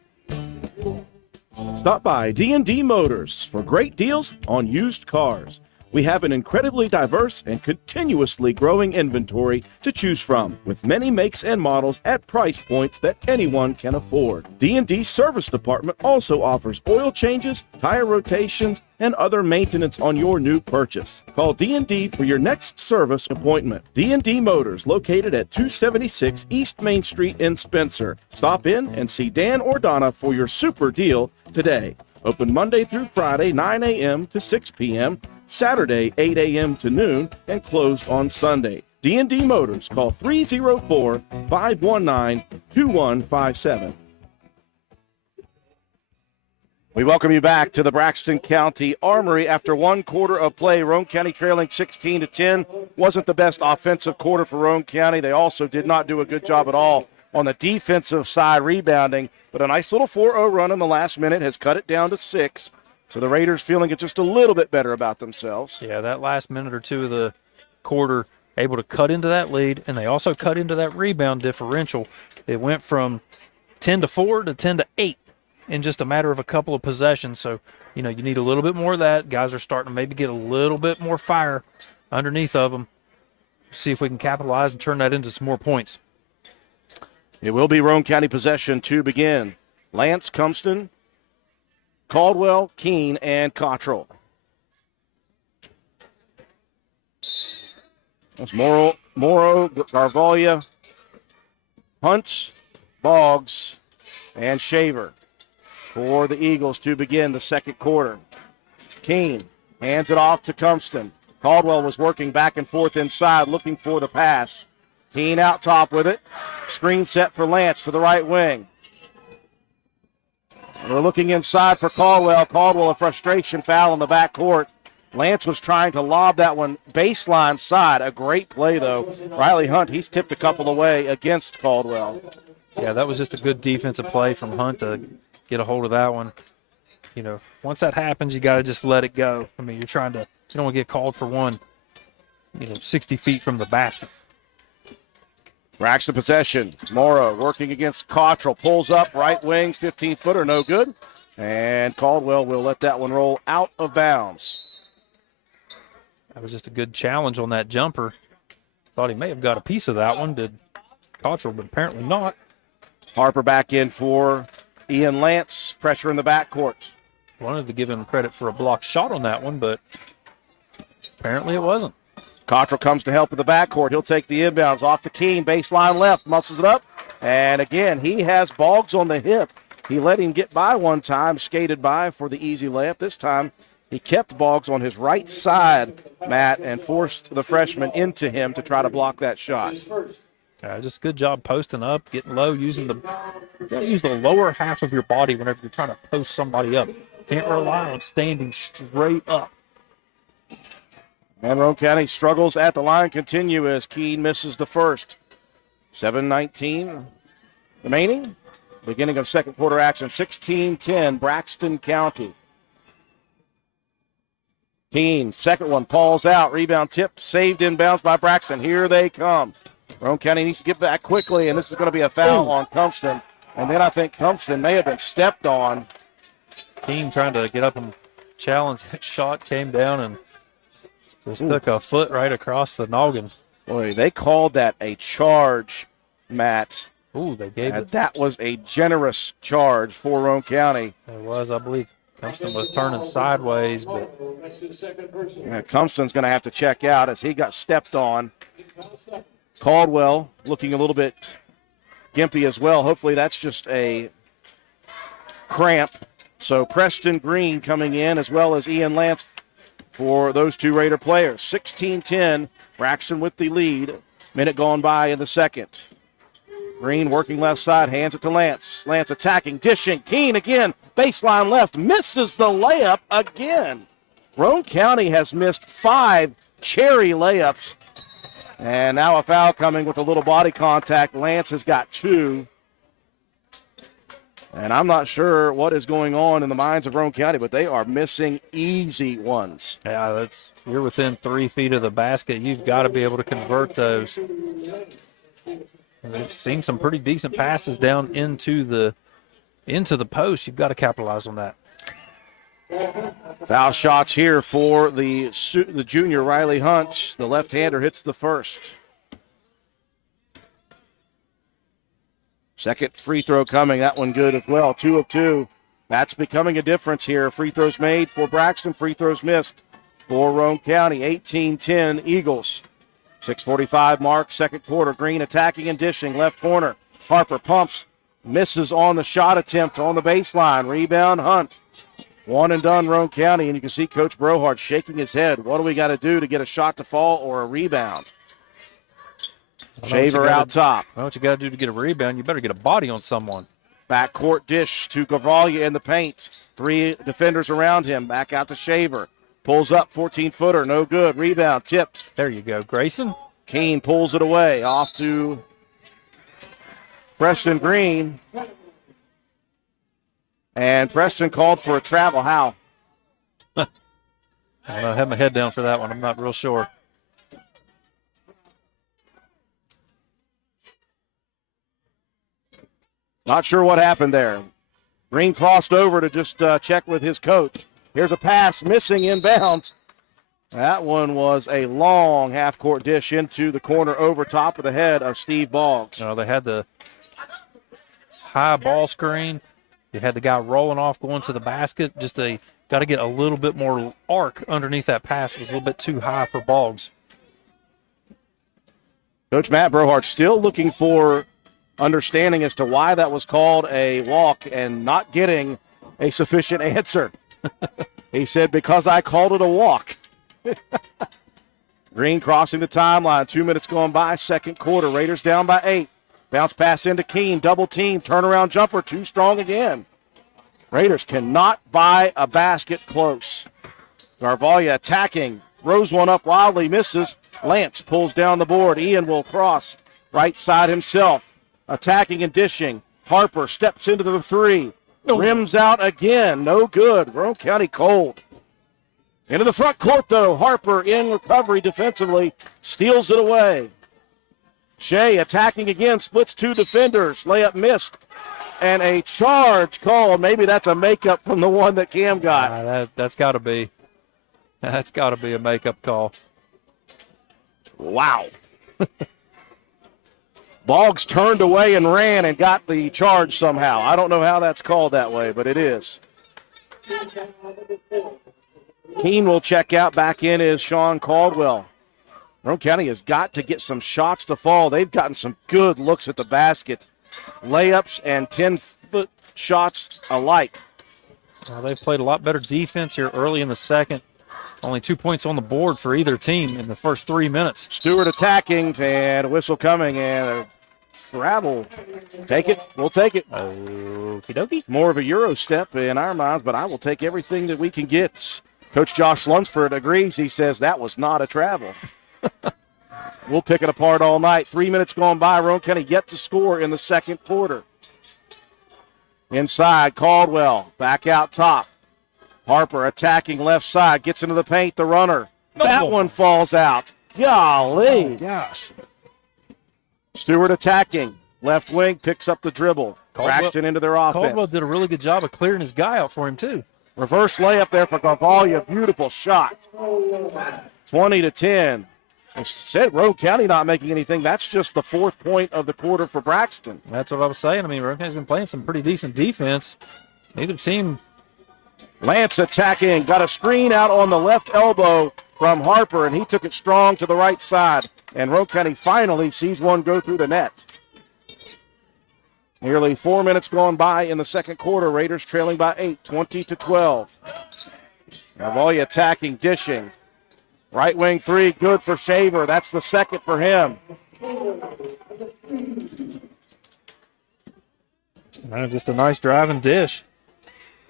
Stop by D&D Motors for great deals on used cars. We have an incredibly diverse and continuously growing inventory to choose from, with many makes and models at price points that anyone can afford. D&D Service Department also offers oil changes, tire rotations, and other maintenance on your new purchase. Call D&D for your next service appointment. D&D Motors, located at 276 East Main Street in Spencer. Stop in and see Dan or Donna for your super deal today. Open Monday through Friday, 9 a.m. to 6 p.m., Saturday, 8 a.m. to noon, and closed on Sunday. D&D Motors, call 304-519-2157. We welcome you back to the Braxton County Armory. After one quarter of play, Roane County trailing 16-10. Wasn't the best offensive quarter for Roane County. They also did not do a good job at all on the defensive side rebounding, but a nice little 4-0 run in the last minute has cut it down to 6. So the Raiders feeling it just a little bit better about themselves. Yeah, that last minute or two of the quarter, able to cut into that lead, and they also cut into that rebound differential. It went from 10-4 to 10-8 in just a matter of a couple of possessions. So, you need a little bit more of that. Guys are starting to maybe get a little bit more fire underneath of them. See if we can capitalize and turn that into some more points. It will be Roane County possession to begin. Lance, Cumston, Caldwell, Keene, and Cottrell. That's Morrow, Garvalia, Hunt, Boggs, and Shaver for the Eagles to begin the second quarter. Keene hands it off to Cumston. Caldwell was working back and forth inside, looking for the pass. Keene out top with it. Screen set for Lance to the right wing. We're looking inside for Caldwell. Caldwell, a frustration foul in the backcourt. Lance was trying to lob that one baseline side. A great play, though. Riley Hunt, he's tipped a couple away against Caldwell. Yeah, that was just a good defensive play from Hunt to get a hold of that one. Once that happens, you got to just let it go. I mean, you don't want to get called for one, 60 feet from the basket. Braxton possession. Morrow working against Cottrell. Pulls up, right wing, 15-footer, no good. And Caldwell will let that one roll out of bounds. That was just a good challenge on that jumper. Thought he may have got a piece of that one, did Cottrell, but apparently not. Harper back in for Ian Lance. Pressure in the backcourt. Wanted to give him credit for a blocked shot on that one, but apparently it wasn't. Cottrell comes to help in the backcourt. He'll take the inbounds off to Keene. Baseline left. Muscles it up. And again, he has Boggs on the hip. He let him get by one time, skated by for the easy layup. This time, he kept Boggs on his right side, Matt, and forced the freshman into him to try to block that shot. Just good job posting up, getting low, you gotta use the lower half of your body whenever you're trying to post somebody up. Can't rely on standing straight up. And Roane County struggles at the line continue as Keene misses the first. 7:19 remaining. Beginning of second quarter action. 16-10, Braxton County. Keene, second one, Paul's out. Rebound tipped, saved inbounds by Braxton. Here they come. Roane County needs to get back quickly, and this is going to be a foul on Cumston. And then I think Cumston may have been stepped on. Keene trying to get up and challenge. That shot came down and just took a foot right across the noggin. Boy, they called that a charge, Matt. Ooh, they gave it. That was a generous charge for Roane County. It was, I believe. Cumston was turning sideways, but Cumston's going to have to check out as he got stepped on. Caldwell looking a little bit gimpy as well. Hopefully that's just a cramp. So Preston Green coming in as well as Ian Lance for those two Raider players. 16-10, Braxton with the lead. Minute gone by in the second. Green working left side, hands it to Lance. Lance attacking, dishing. Keene again, baseline left, misses the layup again. Roane County has missed 5 cherry layups. And now a foul coming with a little body contact. Lance has got 2. And I'm not sure what is going on in the minds of Roane County, but they are missing easy ones. Yeah, you're within 3 feet of the basket. You've got to be able to convert those. And we've seen some pretty decent passes down into the post. You've got to capitalize on that. Foul shots here for the junior Riley Hunt. The left-hander hits the first. Second free throw coming. That one good as well. 2 of 2. That's becoming a difference here. Free throws made for Braxton. Free throws missed for Roane County. 18-10 Eagles. 6:45 mark, second quarter. Green attacking and dishing. Left corner. Harper pumps. Misses on the shot attempt on the baseline. Rebound Hunt. One and done Roane County. And you can see Coach Brohart shaking his head. What do we got to do to get a shot to fall or a rebound? Shaver out top. Well, what you got to do to get a rebound, you better get a body on someone. Backcourt dish to Gavalia in the paint. 3 defenders around him. Back out to Shaver. Pulls up, 14-footer, no good. Rebound, tipped. There you go, Grayson. Keene pulls it away. Off to Preston Green. And Preston called for a travel. How? I don't know. I have my head down for that one. I'm not real sure. Not sure what happened there. Green crossed over to just check with his coach. Here's a pass missing inbounds. That one was a long half-court dish into the corner over top of the head of Steve Boggs. They had the high ball screen. You had the guy rolling off going to the basket. Got to get a little bit more arc underneath that pass. It was a little bit too high for Boggs. Coach Matt Brohart still looking for understanding as to why that was called a walk and not getting a sufficient answer. He said, because I called it a walk. Green crossing the timeline. 2 minutes going by, second quarter. Raiders down by 8. Bounce pass into Keene. Double team. Turnaround jumper. Too strong again. Raiders cannot buy a basket close. Garvalia attacking. Throws one up wildly. Misses. Lance pulls down the board. Ian will cross. Right side himself. Attacking and dishing. Harper steps into the 3. Rims out again. No good. Roane County cold. Into the front court, though. Harper in recovery defensively. Steals it away. Shea attacking again. Splits 2 defenders. Layup missed. And a charge called. Maybe that's a makeup from the one that Cam got. That's got to be. That's got to be a makeup call. Wow. Boggs turned away and ran and got the charge somehow. I don't know how that's called that way, but it is. Keene will check out. Back in is Sean Caldwell. Roane County has got to get some shots to fall. They've gotten some good looks at the basket. Layups and 10-foot shots alike. They've played a lot better defense here early in the second. Only 2 points on the board for either team in the first 3 minutes. Stewart attacking and a whistle coming and a travel. Take it. We'll take it. Okie dokie. More of a Euro step in our minds, but I will take everything that we can get. Coach Josh Lunsford agrees. He says that was not a travel. We'll pick it apart all night. 3 minutes gone by. Roane County yet to score in the second quarter. Inside, Caldwell. Back out top. Harper attacking left side. Gets into the paint. The runner. That one falls out. Golly. Gosh. Stewart attacking. Left wing picks up the dribble. Braxton into their offense. Caldwell did a really good job of clearing his guy out for him, too. Reverse layup there for Garvalia. Beautiful shot. 20-10. I said Roane County not making anything. That's just the 4th point of the quarter for Braxton. That's what I was saying. I mean, Roane County's been playing some pretty decent defense. Neither team. Lance attacking. Got a screen out on the left elbow from Harper, and he took it strong to the right side. And Roane County finally sees one go through the net. Nearly 4 minutes gone by in the second quarter. Raiders trailing by 8, 20-12. Garvalia attacking, dishing. Right wing 3, good for Shaver. That's the second for him. Just a nice drive and dish.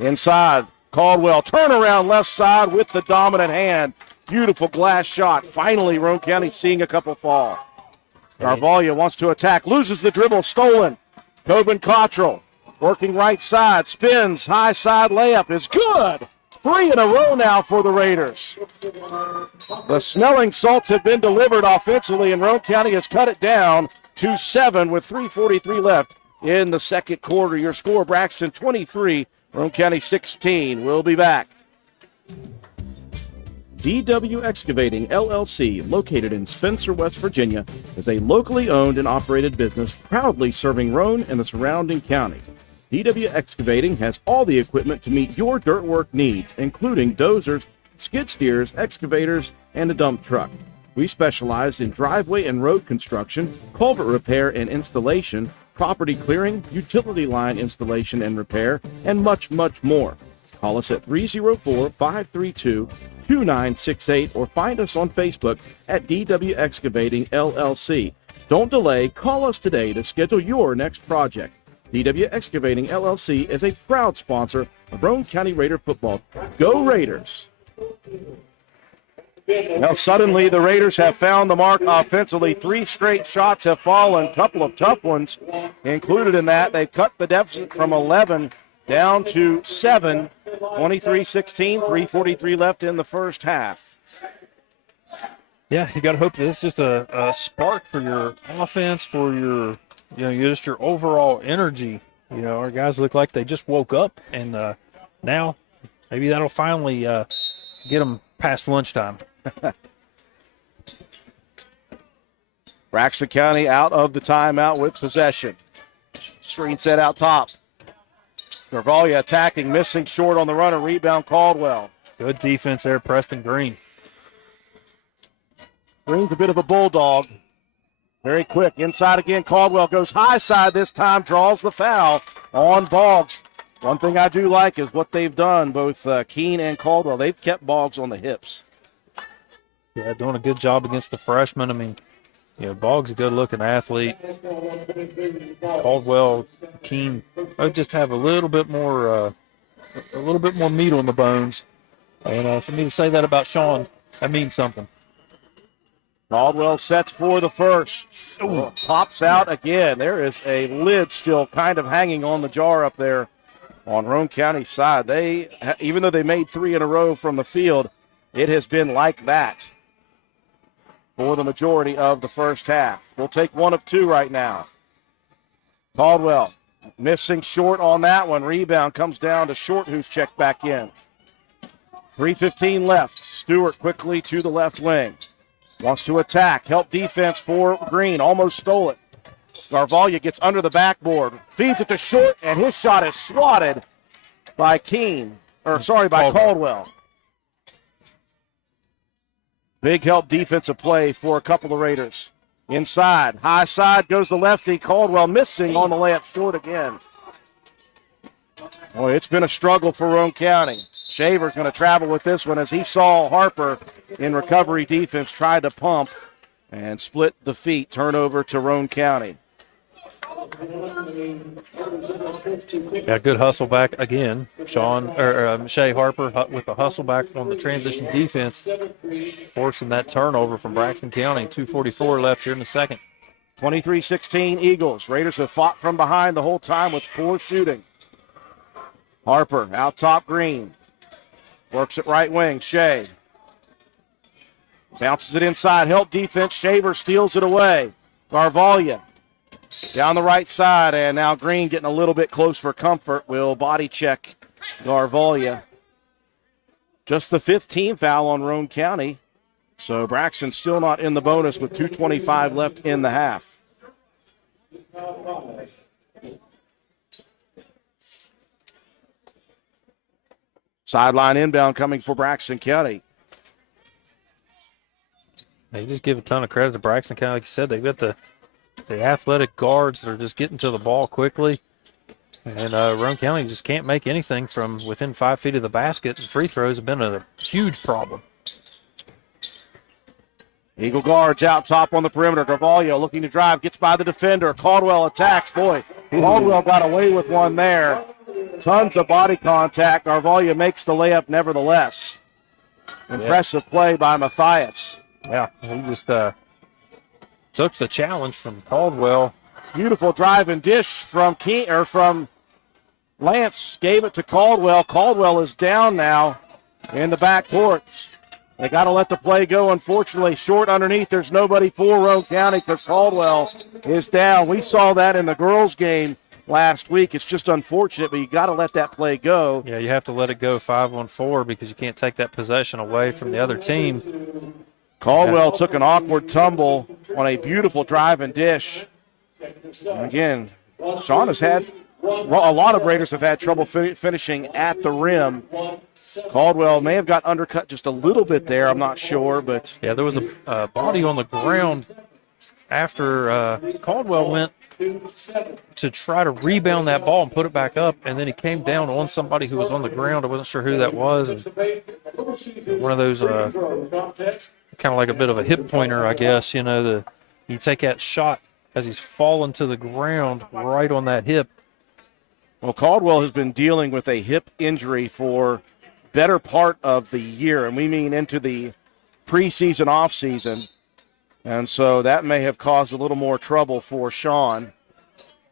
Inside, Caldwell. Turnaround left side with the dominant hand. Beautiful glass shot. Finally, Roane County seeing a couple fall. Garvalia wants to attack. Loses the dribble. Stolen. Tobin Cottrell working right side. Spins. High side layup is good. 3 in a row now for the Raiders. The smelling salts have been delivered offensively, and Roane County has cut it down to 7 with 3:43 left in the second quarter. Your score, Braxton 23, Roane County 16. We'll be back. DW Excavating, LLC, located in Spencer, West Virginia, is a locally owned and operated business proudly serving Roane and the surrounding counties. DW Excavating has all the equipment to meet your dirt work needs, including dozers, skid steers, excavators, and a dump truck. We specialize in driveway and road construction, culvert repair and installation, property clearing, utility line installation and repair, and much, much more. Call us at 304-532-2968 or find us on Facebook at DW Excavating LLC. Don't delay. Call us today to schedule your next project. DW Excavating LLC is a proud sponsor of Roane County Raider football. Go Raiders! Now, suddenly, the Raiders have found the mark offensively. 3 straight shots have fallen, a couple of tough ones included in that. They've cut the deficit from 11 down to 7, 23-16, 3:43 left in the first half. Yeah, you got to hope that it's just a spark for your offense, for your, just your overall energy. Our guys look like they just woke up, and now maybe that'll finally get them past lunchtime. Braxton County out of the timeout with possession. Screen set out top. Garvalia attacking, missing short on the run, and rebound Caldwell. Good defense there, Preston Green. Green's a bit of a bulldog. Very quick. Inside again, Caldwell goes high side this time, draws the foul on Boggs. One thing I do like is what they've done, both Keene and Caldwell. They've kept Boggs on the hips. Yeah, doing a good job against the freshmen. I mean, Boggs a good-looking athlete. Caldwell, Keene, I just have a little bit more meat on the bones. And for me to say that about Sean, that means something. Caldwell sets for the first. Ooh, pops out again. There is a lid still kind of hanging on the jar up there on Roane County's side. Even though they made 3 in a row from the field, it has been like that for the majority of the first half. We'll take 1 of 2 right now. Caldwell missing short on that one. Rebound comes down to Short, who's checked back in. 3:15 left. Stewart quickly to the left wing. Wants to attack. Help defense for Green. Almost stole it. Garvalia gets under the backboard. Feeds it to Short, and his shot is swatted by Caldwell. Big help defensive play for a couple of Raiders. Inside, high side goes the lefty. Caldwell missing on the layup short again. Boy, it's been a struggle for Roane County. Shaver's going to travel with this one as he saw Harper in recovery defense try to pump and split the feet. Turnover to Roane County. Yeah, good hustle back again. Shea Harper with the hustle back on the transition defense, forcing that turnover from Braxton County. 2:44 left here in the second. 23-16 Eagles. Raiders have fought from behind the whole time with poor shooting. Harper out top, Green. Works it right wing, Shea. Bounces it inside, help defense. Shaver steals it away. Garvalia down the right side, and now Green getting a little bit close for comfort. Will body check Garvalia. Just the 5th team foul on Roane County. So Braxton still not in the bonus with 2:25 left in the half. Sideline inbound coming for Braxton County. You just give a ton of credit to Braxton County. Like you said, they've got the athletic guards that are just getting to the ball quickly. And Roane County just can't make anything from within 5 feet of the basket. And free throws have been a huge problem. Eagle guards out top on the perimeter. Garvalia looking to drive, gets by the defender. Caldwell attacks. Boy, Caldwell got away with one there. Tons of body contact. Garvalia makes the layup nevertheless. Impressive play by Matthias. Yeah, he just took the challenge from Caldwell. Beautiful drive and dish from Lance. Gave it to Caldwell. Caldwell is down now in the backcourt. They got to let the play go. Unfortunately, short underneath. There's nobody for Roane County because Caldwell is down. We saw that in the girls' game last week. It's just unfortunate, but you got to let that play go. Yeah, you have to let it go 5-on-4 because you can't take that possession away from the other team. Caldwell took an awkward tumble on a beautiful drive and dish. And again, Sean has had a lot of Raiders have had trouble finishing at the rim. Caldwell may have got undercut just a little bit there. I'm not sure, but yeah, there was a body on the ground after Caldwell went to try to rebound that ball and put it back up, and then he came down on somebody who was on the ground. I wasn't sure who that was. And one of those kind of like a bit of a hip pointer, I guess. You take that shot as he's falling to the ground right on that hip, Well, Caldwell has been dealing with a hip injury for better part of the year, and we mean into the preseason, offseason. And so that may have caused a little more trouble for Sean.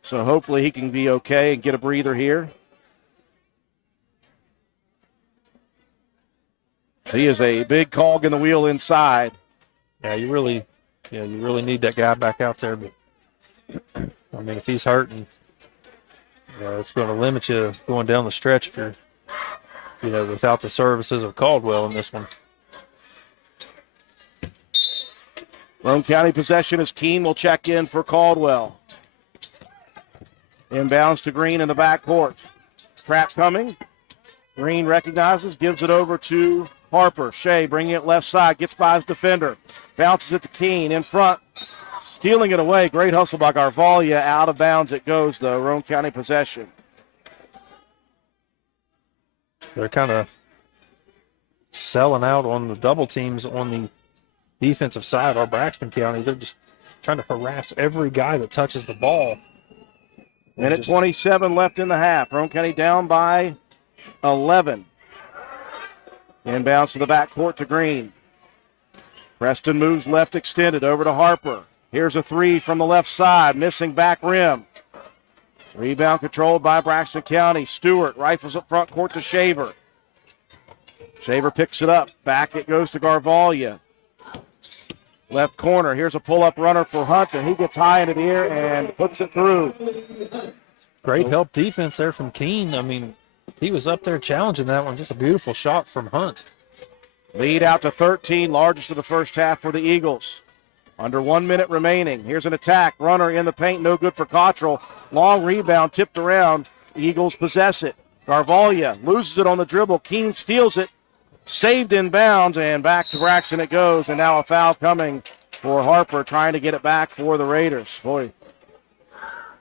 So hopefully he can be okay and get a breather here. He is a big cog in the wheel inside. Yeah, you really need that guy back out there. But I mean, if he's hurting, it's going to limit you going down the stretch if you're, without the services of Caldwell in this one. Roane County possession as Keene will check in for Caldwell. Inbounds to Green in the backcourt. Trap coming. Green recognizes, gives it over to Harper. Shea bringing it left side, gets by his defender. Bounces it to Keene in front. Stealing it away. Great hustle by Garvalia. Out of bounds it goes, though. Roane County possession. They're kind of selling out on the double teams on the defensive side. Our Braxton County, they're just trying to harass every guy that touches the ball. Minute 27 left in the half. Roane County down by 11. Inbounds to the backcourt to Green. Preston moves left extended over to Harper. Here's a three from the left side, missing back rim. Rebound controlled by Braxton County. Stewart rifles up front court to Shaver. Shaver picks it up. Back it goes to Garvalia. Left corner. Here's a pull-up runner for Hunt, and he gets high into the air and puts it through. Great help defense there from Keene. I mean, he was up there challenging that one. Just a beautiful shot from Hunt. Lead out to 13, largest of the first half for the Eagles. Under 1 minute remaining. Here's an attack. Runner in the paint, no good for Cottrell. Long rebound, tipped around. Eagles possess it. Garvalia loses it on the dribble. Keene steals it. Saved in bounds, and back to Braxton it goes. And now a foul coming for Harper, trying to get it back for the Raiders. Boy,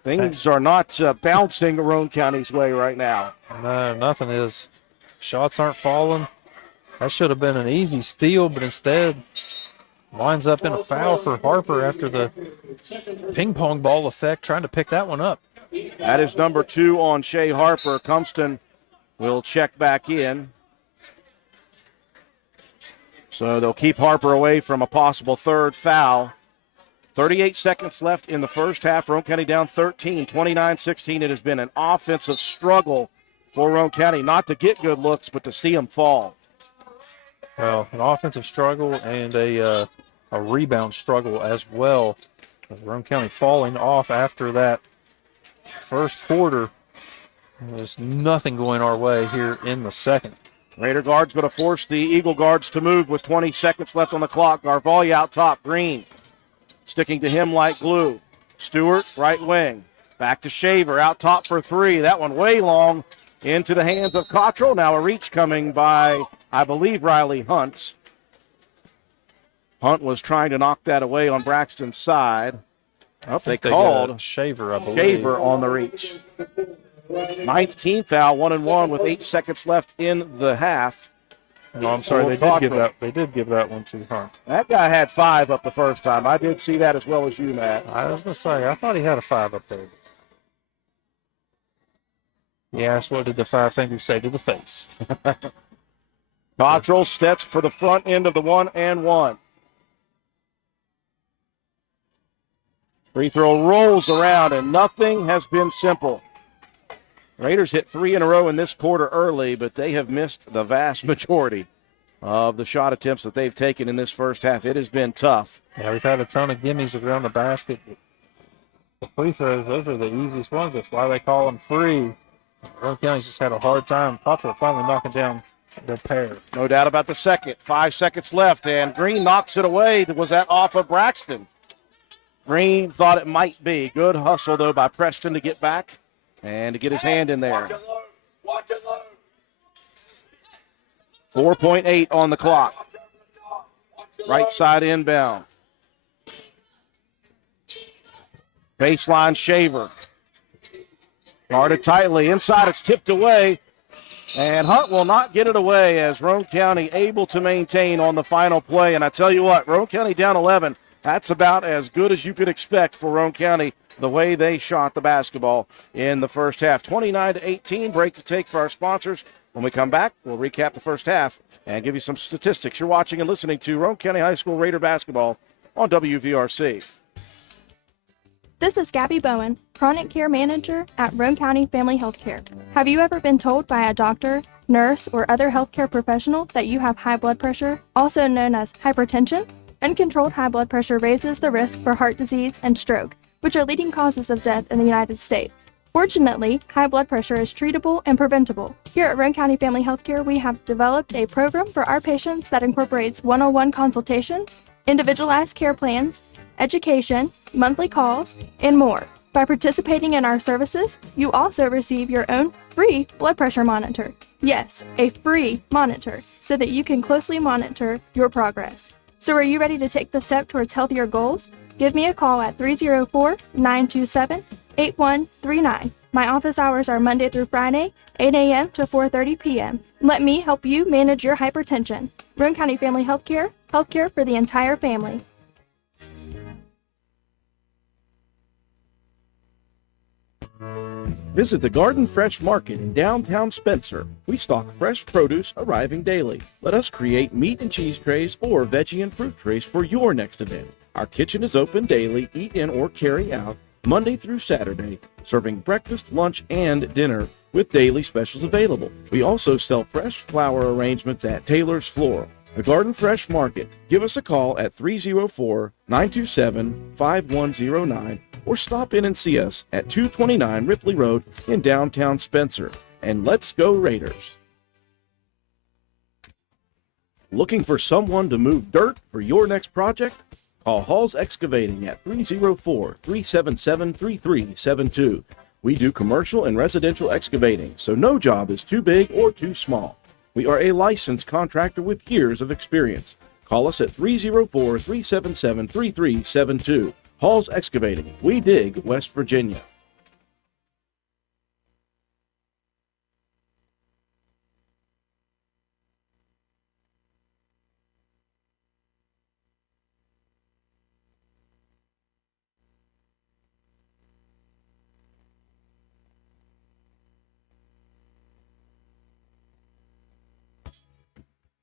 things are not bouncing Roane County's way right now. No, nothing is. Shots aren't falling. That should have been an easy steal, but instead winds up in a foul for Harper after the ping pong ball effect, trying to pick that one up. That is number 2 on Shea Harper. Cumston will check back in. So they'll keep Harper away from a possible third foul. 38 seconds left in the first half. Roane County down 13, 29-16. It has been an offensive struggle for Roane County, not to get good looks, but to see them fall. Well, an offensive struggle and a rebound struggle as well. With Roane County falling off after that first quarter. There's nothing going our way here in the second. Raider guard's going to force the Eagle guards to move with 20 seconds left on the clock. Garvalia out top. Green sticking to him like glue. Stewart, right wing. Back to Shaver, out top for three. That one way long into the hands of Cottrell. Now a reach coming by, I believe, Riley Hunt. Hunt was trying to knock that away on Braxton's side. Oh, they called Shaver, I believe. Shaver on the reach. 9th team foul, 1-1 with 8 seconds left in the half. No, I'm sorry, they did give that one to Hunt. That guy had 5 up the first time. I did see that as well as you, Matt. I was going to say, I thought he had a 5 up there. Yes, what did the 5 fingers say to the face? Cottrell steps for the front end of the 1-and-1. Free throw rolls around, and nothing has been simple. Raiders hit 3 in a row in this quarter early, but they have missed the vast majority of the shot attempts that they've taken in this first half. It has been tough. Yeah, we've had a ton of gimmies around the basket. The free throws, those are the easiest ones. That's why they call them free. Roane County's just had a hard time. Cottrell finally knocking down their pair. No doubt about the second. 5 seconds left, and Green knocks it away. Was that off of Braxton? Green thought it might be. Good hustle, though, by Preston to get back and to get his hand in there. 4.8 on the clock. Right side inbound. Baseline Shaver. Guarded tightly. Inside, it's tipped away. And Hunt will not get it away as Roane County able to maintain on the final play. And I tell you what, Roane County down 11. That's about as good as you could expect for Roane County, the way they shot the basketball in the first half. 29-18, break to take for our sponsors. When we come back, we'll recap the first half and give you some statistics. You're watching and listening to Roane County High School Raider basketball on WVRC. This is Gabby Bowen, Chronic Care Manager at Roane County Family Healthcare. Have you ever been told by a doctor, nurse, or other healthcare professional that you have high blood pressure, also known as hypertension? Uncontrolled high blood pressure raises the risk for heart disease and stroke, which are leading causes of death in the United States. Fortunately, high blood pressure is treatable and preventable. Here at Roane County Family Healthcare, we have developed a program for our patients that incorporates one-on-one consultations, individualized care plans, education, monthly calls, and more. By participating in our services, you also receive your own free blood pressure monitor. Yes, a free monitor, so that you can closely monitor your progress. So are you ready to take the step towards healthier goals? Give me a call at 304-927-8139. My office hours are Monday through Friday, 8 a.m. to 4:30 p.m. Let me help you manage your hypertension. Roane County Family Healthcare, healthcare for the entire family. Visit the Garden Fresh Market in downtown Spencer. We stock fresh produce arriving daily. Let us create meat and cheese trays or veggie and fruit trays for your next event. Our kitchen is open daily, eat in or carry out, Monday through Saturday, serving breakfast, lunch, and dinner with daily specials available. We also sell fresh flower arrangements at Taylor's Floral. The Garden Fresh Market. Give us a call at 304-927-5109 or stop in and see us at 229 Ripley Road in downtown Spencer. And let's go Raiders! Looking for someone to move dirt for your next project? Call Hall's Excavating at 304-377-3372. We do commercial and residential excavating, so no job is too big or too small. We are a licensed contractor with years of experience. Call us at 304-377-3372. Hall's Excavating. We dig West Virginia.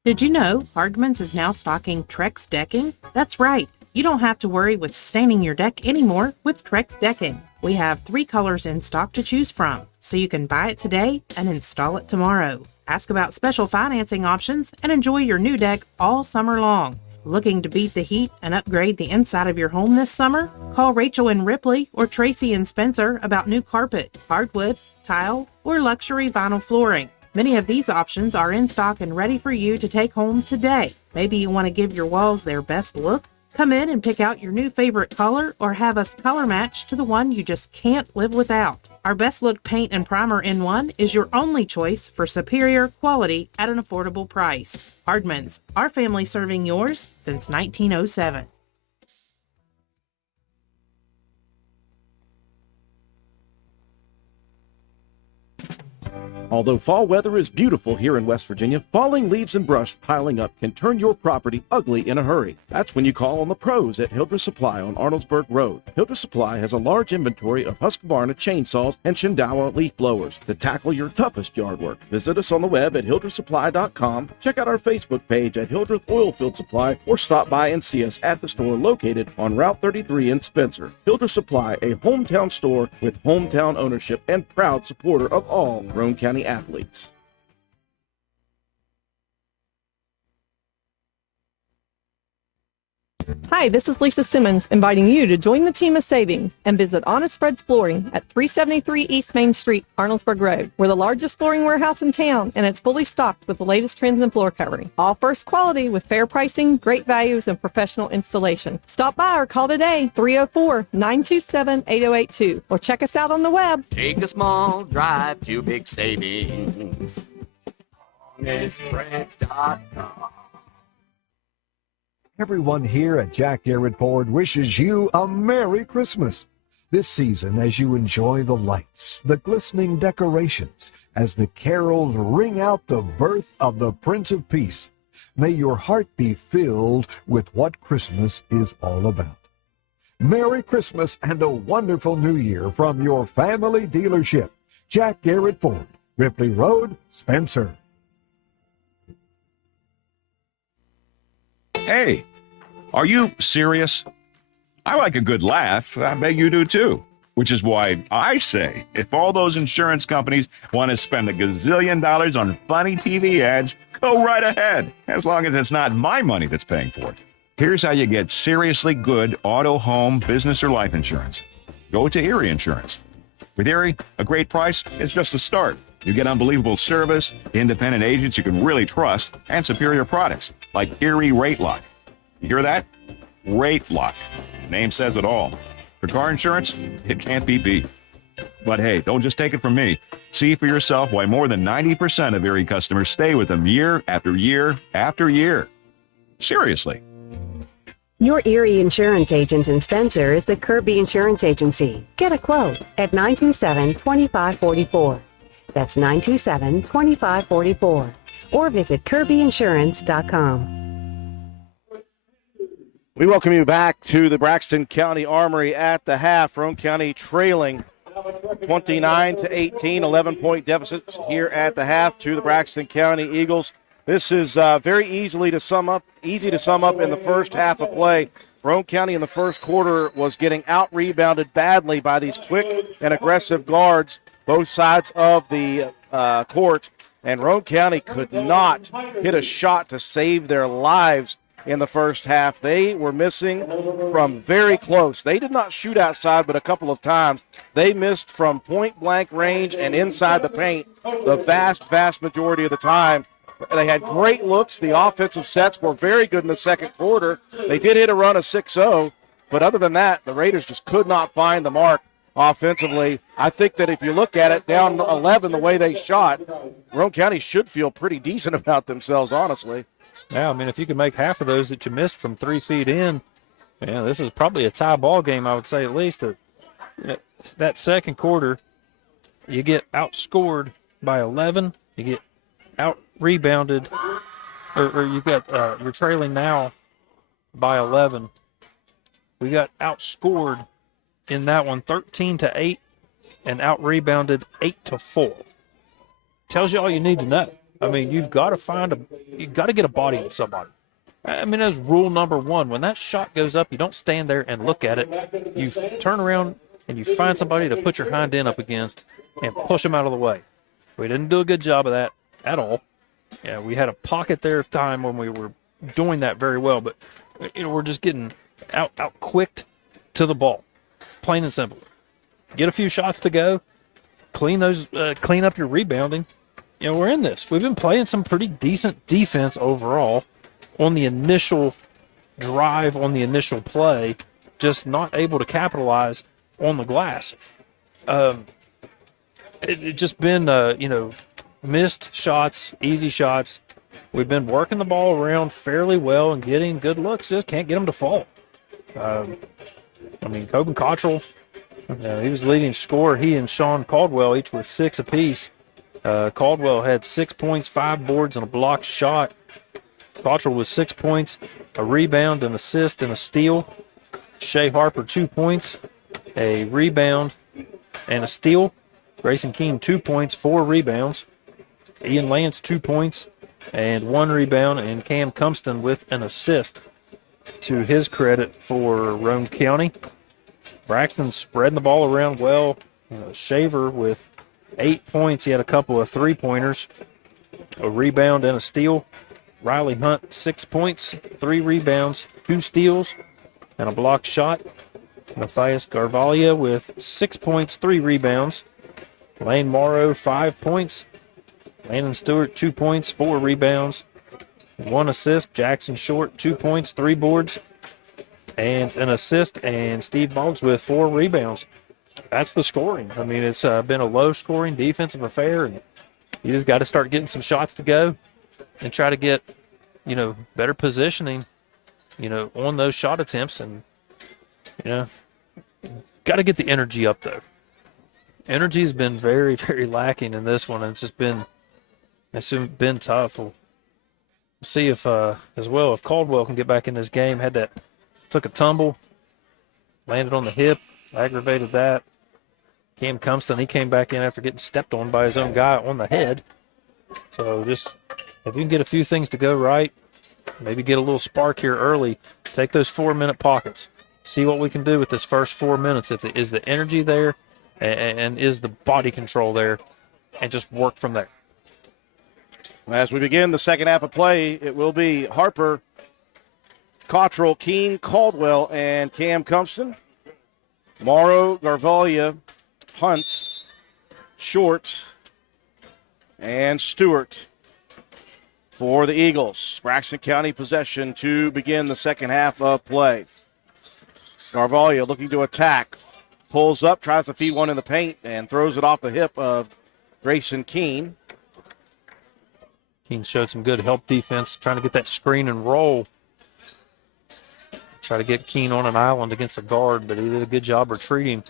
Did you know Hardman's is now stocking Trex decking? That's right. You don't have to worry with staining your deck anymore with Trex decking. We have 3 colors in stock to choose from, so you can buy it today and install it tomorrow. Ask about special financing options and enjoy your new deck all summer long. Looking to beat the heat and upgrade the inside of your home this summer? Call Rachel in Ripley or Tracy in Spencer about new carpet, hardwood, tile, or luxury vinyl flooring. Many of these options are in stock and ready for you to take home today. Maybe you want to give your walls their best look? Come in and pick out your new favorite color or have us color match to the one you just can't live without. Our Best Look Paint and Primer in One is your only choice for superior quality at an affordable price. Hardman's, our family serving yours since 1907. Although fall weather is beautiful here in West Virginia, falling leaves and brush piling up can turn your property ugly in a hurry. That's when you call on the pros at Hildreth Supply on Arnoldsburg Road. Hildreth Supply has a large inventory of Husqvarna chainsaws and Shindawa leaf blowers to tackle your toughest yard work. Visit us on the web at hildrethsupply.com, check out our Facebook page at Hildreth Oilfield Supply, or stop by and see us at the store located on Route 33 in Spencer. Hildreth Supply, a hometown store with hometown ownership and proud supporter of all Roane County athletes. Hi, this is Lisa Simmons inviting you to join the team of savings and visit Honest Fred's Flooring at 373 East Main Street, Arnoldsburg Road. We're the largest flooring warehouse in town, and it's fully stocked with the latest trends in floor covering. All first quality with fair pricing, great values, and professional installation. Stop by or call today, 304-927-8082, or check us out on the web. Take a small drive to big savings. HonestFreds.com. Everyone here at Jack Garrett Ford wishes you a Merry Christmas. This season, as you enjoy the lights, the glistening decorations, as the carols ring out the birth of the Prince of Peace, May your heart be filled with what Christmas is all about. Merry Christmas and a wonderful New Year from your family dealership, Jack Garrett Ford, Ripley Road, Spencer. Hey, are you serious? I like a good laugh. I bet you do too. Which is why I say, if all those insurance companies want to spend $1 gazillion on funny TV ads, go right ahead, as long as it's not my money that's paying for it. Here's how you get seriously good auto, home, business, or life insurance. Go to Erie Insurance. With Erie, a great price is just the start. You get unbelievable service, independent agents you can really trust, and superior products like Erie Rate Lock. You hear that? Rate Lock. The name says it all. For car insurance, it can't be beat. But hey, don't just take it from me. See for yourself why more than 90% of Erie customers stay with them year after year after year. Seriously. Your Erie Insurance agent in Spencer is the Kirby Insurance Agency. Get a quote at 927-2544. That's 927-2544. Or visit kirbyinsurance.com. We welcome you back to the Braxton County Armory at the half. Roane County trailing 29-18, 11-point deficit here at the half to the Braxton County Eagles. This is very easy to sum up in the first half of play. Roane County in the first quarter was getting out-rebounded badly by these quick and aggressive guards, both sides of the court, and Roane County could not hit a shot to save their lives in the first half. They were missing from very close. They did not shoot outside, but a couple of times. They missed from point-blank range and inside the paint the vast majority of the time. They had great looks. The offensive sets were very good in the second quarter. They did hit a run of 6-0, but other than that, the Raiders just could not find the mark offensively. I think that if you look at it, down 11 the way they shot, Roane County should feel pretty decent about themselves, honestly. Yeah, I mean, if you can make half of those that you missed from 3 feet in, yeah, this is probably a tie ball game, I would say, at least. That second quarter, you get outscored by 11, you get out-rebounded, or you got you're trailing now by 11. We got outscored in that one 13-8 and out-rebounded 8-4. Tells you all you need to know. I mean, you've got to get a body on somebody. I mean, that's rule number one. When that shot goes up, you don't stand there and look at it. You turn around and you find somebody to put your hind end up against and push them out of the way. We didn't do a good job of that at all. Yeah, we had a pocket there of time when we were doing that very well, but we're just getting out quicked to the ball, plain and simple. Get a few shots to go, clean up your rebounding. We're in this. We've been playing some pretty decent defense overall on the initial drive, on the initial play, just not able to capitalize on the glass. It just been, missed shots, easy shots. We've been working the ball around fairly well and getting good looks, just can't get them to fall. Coben Cottrell, he was the leading scorer. He and Sean Caldwell each with 6 apiece. Caldwell had 6 points, 5 boards, and a blocked shot. Cottrell with 6 points, a rebound, an assist, and a steal. Shea Harper, 2 points, a rebound, and a steal. Grayson Keene, 2 points, 4 rebounds. Ian Lance, 2 points and 1 rebound. And Cam Cumston with an assist to his credit for Roane County. Braxton spreading the ball around well. Shaver with 8 points. He had a couple of 3-pointers, a rebound, and a steal. Riley Hunt, 6 points, 3 rebounds, 2 steals, and a blocked shot. Matthias Garvalia with 6 points, 3 rebounds. Lane Morrow, 5 points. Landon Stewart, 2 points, 4 rebounds, 1 assist. Jackson Short, 2 points, 3 boards, and an assist. And Steve Boggs with 4 rebounds. That's the scoring. I mean, it's been a low-scoring defensive affair, and you just got to start getting some shots to go and try to get, better positioning, on those shot attempts. And, got to get the energy up, though. Energy has been very, very lacking in this one. It's been tough. See if, as well, if Caldwell can get back in this game. Took a tumble, landed on the hip, aggravated that. Cam Cumston, he came back in after getting stepped on by his own guy on the head. So just, if you can get a few things to go right, maybe get a little spark here early, take those 4-minute pockets. See what we can do with this first 4 minutes. Is the energy there and is the body control there, and just work from there. As we begin the second half of play, it will be Harper, Cottrell, Keene, Caldwell, and Cam Cumston. Morrow, Garvalia, Hunt, Short, and Stewart for the Eagles. Braxton County possession to begin the second half of play. Garvalia looking to attack. Pulls up, tries to feed one in the paint, and throws it off the hip of Grayson Keene. Keene showed some good help defense, trying to get that screen and roll. Try to get Keene on an island against a guard, but he did a good job retreating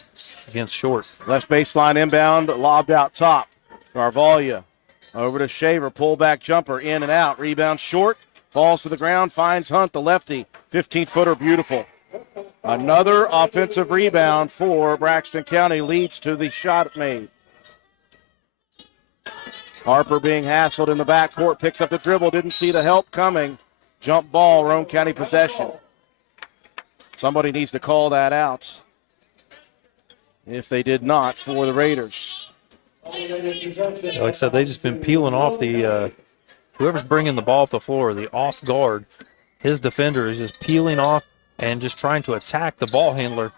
against Short. Left baseline inbound, lobbed out top. Garvalia over to Shaver, pullback jumper, in and out. Rebound Short, falls to the ground, finds Hunt, the lefty. 15-footer, beautiful. Another offensive rebound for Braxton County, leads to the shot made. Harper being hassled in the backcourt, picks up the dribble, didn't see the help coming. Jump ball, Roane County possession. Somebody needs to call that out if they did not for the Raiders. Like I said, they've just been peeling off the whoever's bringing the ball up the floor, the off guard. His defender is just peeling off and just trying to attack the ball handler.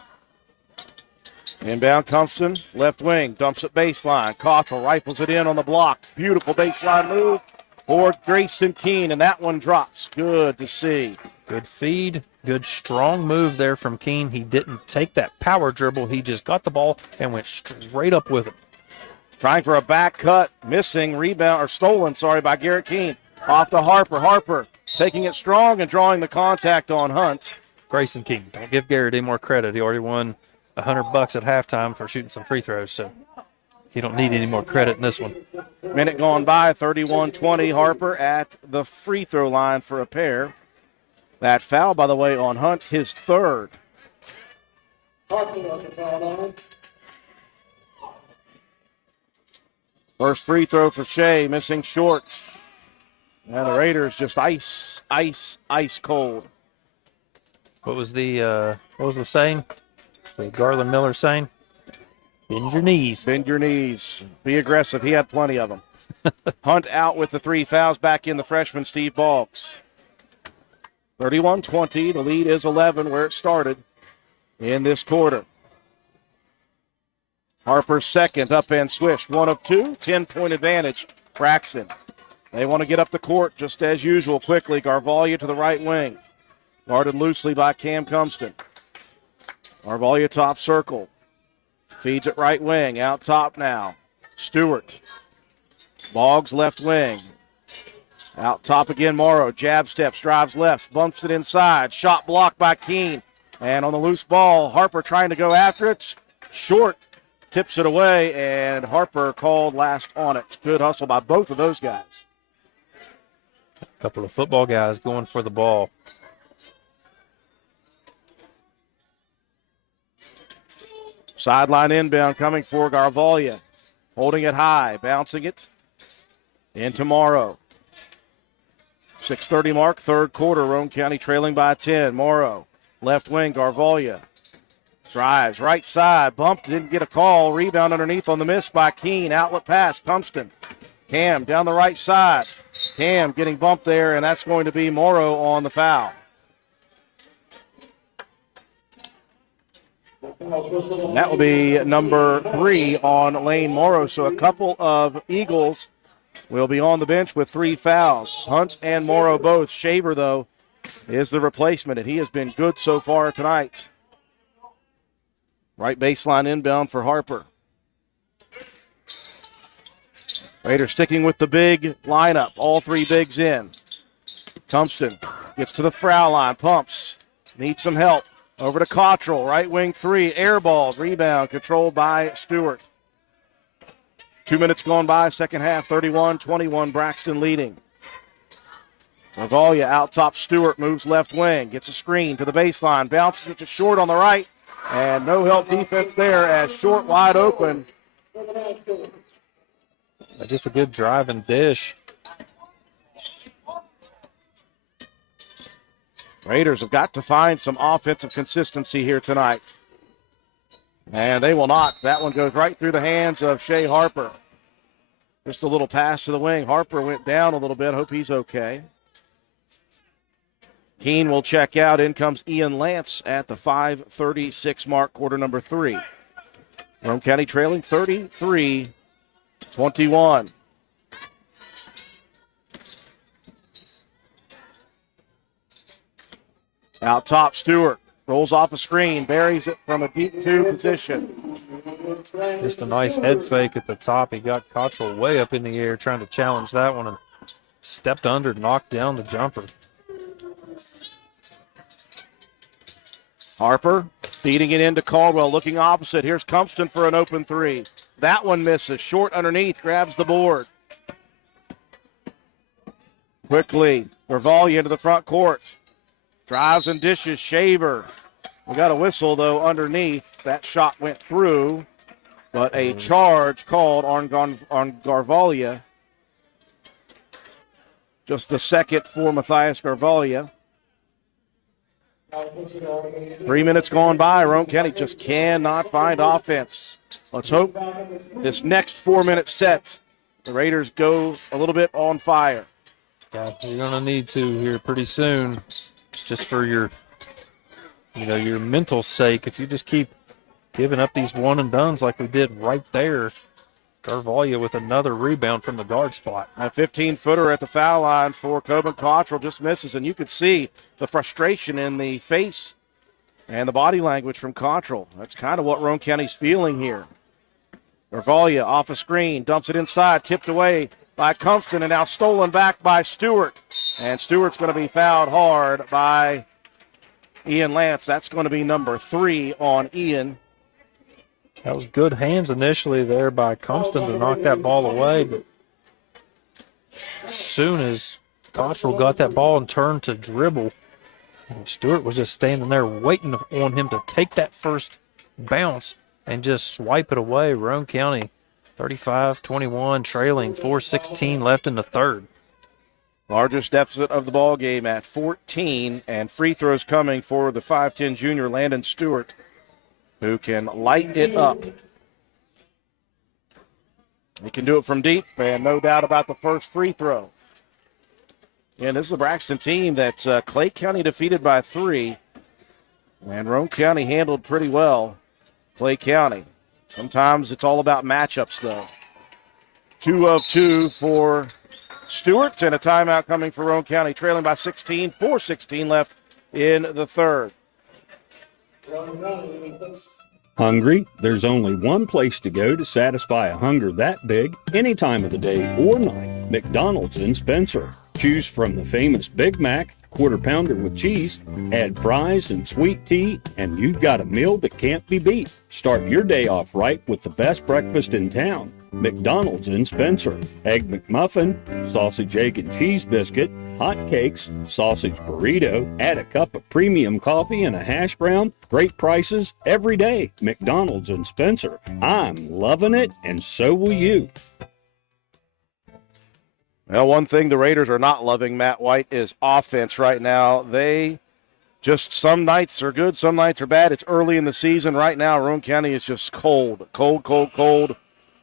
Inbound Cumston, left wing, dumps it baseline. Cottrell rifles it in on the block. Beautiful baseline move for Grayson Keene, and that one drops. Good to see. Good feed, good strong move there from Keene. He didn't take that power dribble. He just got the ball and went straight up with it. Trying for a back cut, missing, rebound, or stolen, by Garrett Keene. Off to Harper. Harper taking it strong and drawing the contact on Hunt. Grayson Keene, don't give Garrett any more credit. He already won $100 at halftime for shooting some free throws, so he don't need any more credit in this one. Minute gone by, 31-20. Harper at the free throw line for a pair. That foul, by the way, on Hunt, his third. First free throw for Shea, missing Short. And the Raiders just ice cold. What was the saying? The Garland Miller saying? Bend your knees. Bend your knees. Be aggressive. He had plenty of them. Hunt out with the 3 fouls. Back in the freshman, Steve Boggs. 31-20. The lead is 11 where it started in this quarter. Harper's second, up and swish. 1 of 2, 10-point advantage. Braxton. They want to get up the court just as usual quickly. Garvalia to the right wing. Guarded loosely by Cam Cumston. Garvalia top circle. Feeds it right wing. Out top now. Stewart. Boggs left wing. Out top again, Morrow. Jab steps, drives left, bumps it inside. Shot blocked by Keene. And on the loose ball, Harper trying to go after it. Short tips it away, and Harper called last on it. Good hustle by both of those guys. A couple of football guys going for the ball. Sideline inbound coming for Garvalia. Holding it high, bouncing it into Morrow. 6:30 mark, third quarter. Roane County trailing by 10. Morrow, left wing, Garvalia. Drives, right side, bumped, didn't get a call. Rebound underneath on the miss by Keene. Outlet pass, Cumston. Cam down the right side. Cam getting bumped there, and that's going to be Morrow on the foul. And that will be number 3 on Lane Morrow. So a couple of Eagles will be on the bench with 3 fouls. Hunt and Morrow both. Shaver, though, is the replacement, and he has been good so far tonight. Right baseline inbound for Harper. Raiders sticking with the big lineup. All 3 bigs in. Cumston gets to the foul line, pumps, needs some help. Over to Cottrell, right wing 3, air ball, rebound controlled by Stewart. 2 minutes gone by, second half, 31-21, Braxton leading. Ravalia out top. Stewart moves left wing, gets a screen to the baseline, bounces it to Short on the right, and no help defense there as Short wide open. Just a good drive and dish. Raiders have got to find some offensive consistency here tonight. And they will not. That one goes right through the hands of Shea Harper. Just a little pass to the wing. Harper went down a little bit. Hope he's okay. Keene will check out. In comes Ian Lance at the 5:36 mark, quarter number 3. Roane County trailing 33-21. Out top, Stewart rolls off a screen, buries it from a deep 2 position. Just a nice head fake at the top. He got Cottrell way up in the air trying to challenge that one and stepped under, knocked down the jumper. Harper feeding it into Caldwell, looking opposite. Here's Compston for an open 3. That one misses. Short underneath, grabs the board. Quickly, Ravalia into the front court. Drives and dishes, Shaver. We got a whistle, though, underneath. That shot went through, but a charge called on Garvalia. Just the second for Matthias Garvalia. 3 minutes gone by. Roane County just cannot find offense. Let's hope this next 4-minute set, the Raiders go a little bit on fire. Yeah, you're going to need to here pretty soon, just for your mental sake. If you just keep giving up these one and dones like we did right there. Garvalia with another rebound from the guard spot. A 15-footer at the foul line for Coben Cottrell just misses, and you could see the frustration in the face and the body language from Cottrell. That's kind of what Roane County's feeling here. Garvalia off a screen, dumps it inside, tipped away by Compston, and now stolen back by Stewart. And Stewart's going to be fouled hard by Ian Lance. That's going to be number 3 on Ian. That was good hands initially there by Compston to knock that ball away, but as soon as Cottrell got that ball and turned to dribble, Stewart was just standing there waiting on him to take that first bounce and just swipe it away. Roane County 35-21, trailing 4:16 left in the third. Largest deficit of the ball game at 14, and free throws coming for the 5'10 junior Landon Stewart, who can light it up. He can do it from deep, and no doubt about the first free throw. And this is a Braxton team that Clay County defeated by 3, and Roane County handled pretty well. Clay County. Sometimes it's all about matchups, though. 2 of 2 for Stewart, and a timeout coming for Roane County, trailing by 16, 4:16 left in the third. Hungry? There's only one place to go to satisfy a hunger that big, any time of the day or night. McDonald's in Spencer. Choose from the famous Big Mac, quarter pounder with cheese, add fries and sweet tea, and you've got a meal that can't be beat. Start your day off right with the best breakfast in town. McDonald's in Spencer. Egg McMuffin, sausage, egg, and cheese biscuit, hot cakes, sausage burrito, add a cup of premium coffee and a hash brown. Great prices every day. McDonald's in Spencer. I'm loving it, and so will you. Well, one thing the Raiders are not loving, Matt White, is offense right now. They just, some nights are good, some nights are bad. It's early in the season. Right now, Roane County is just cold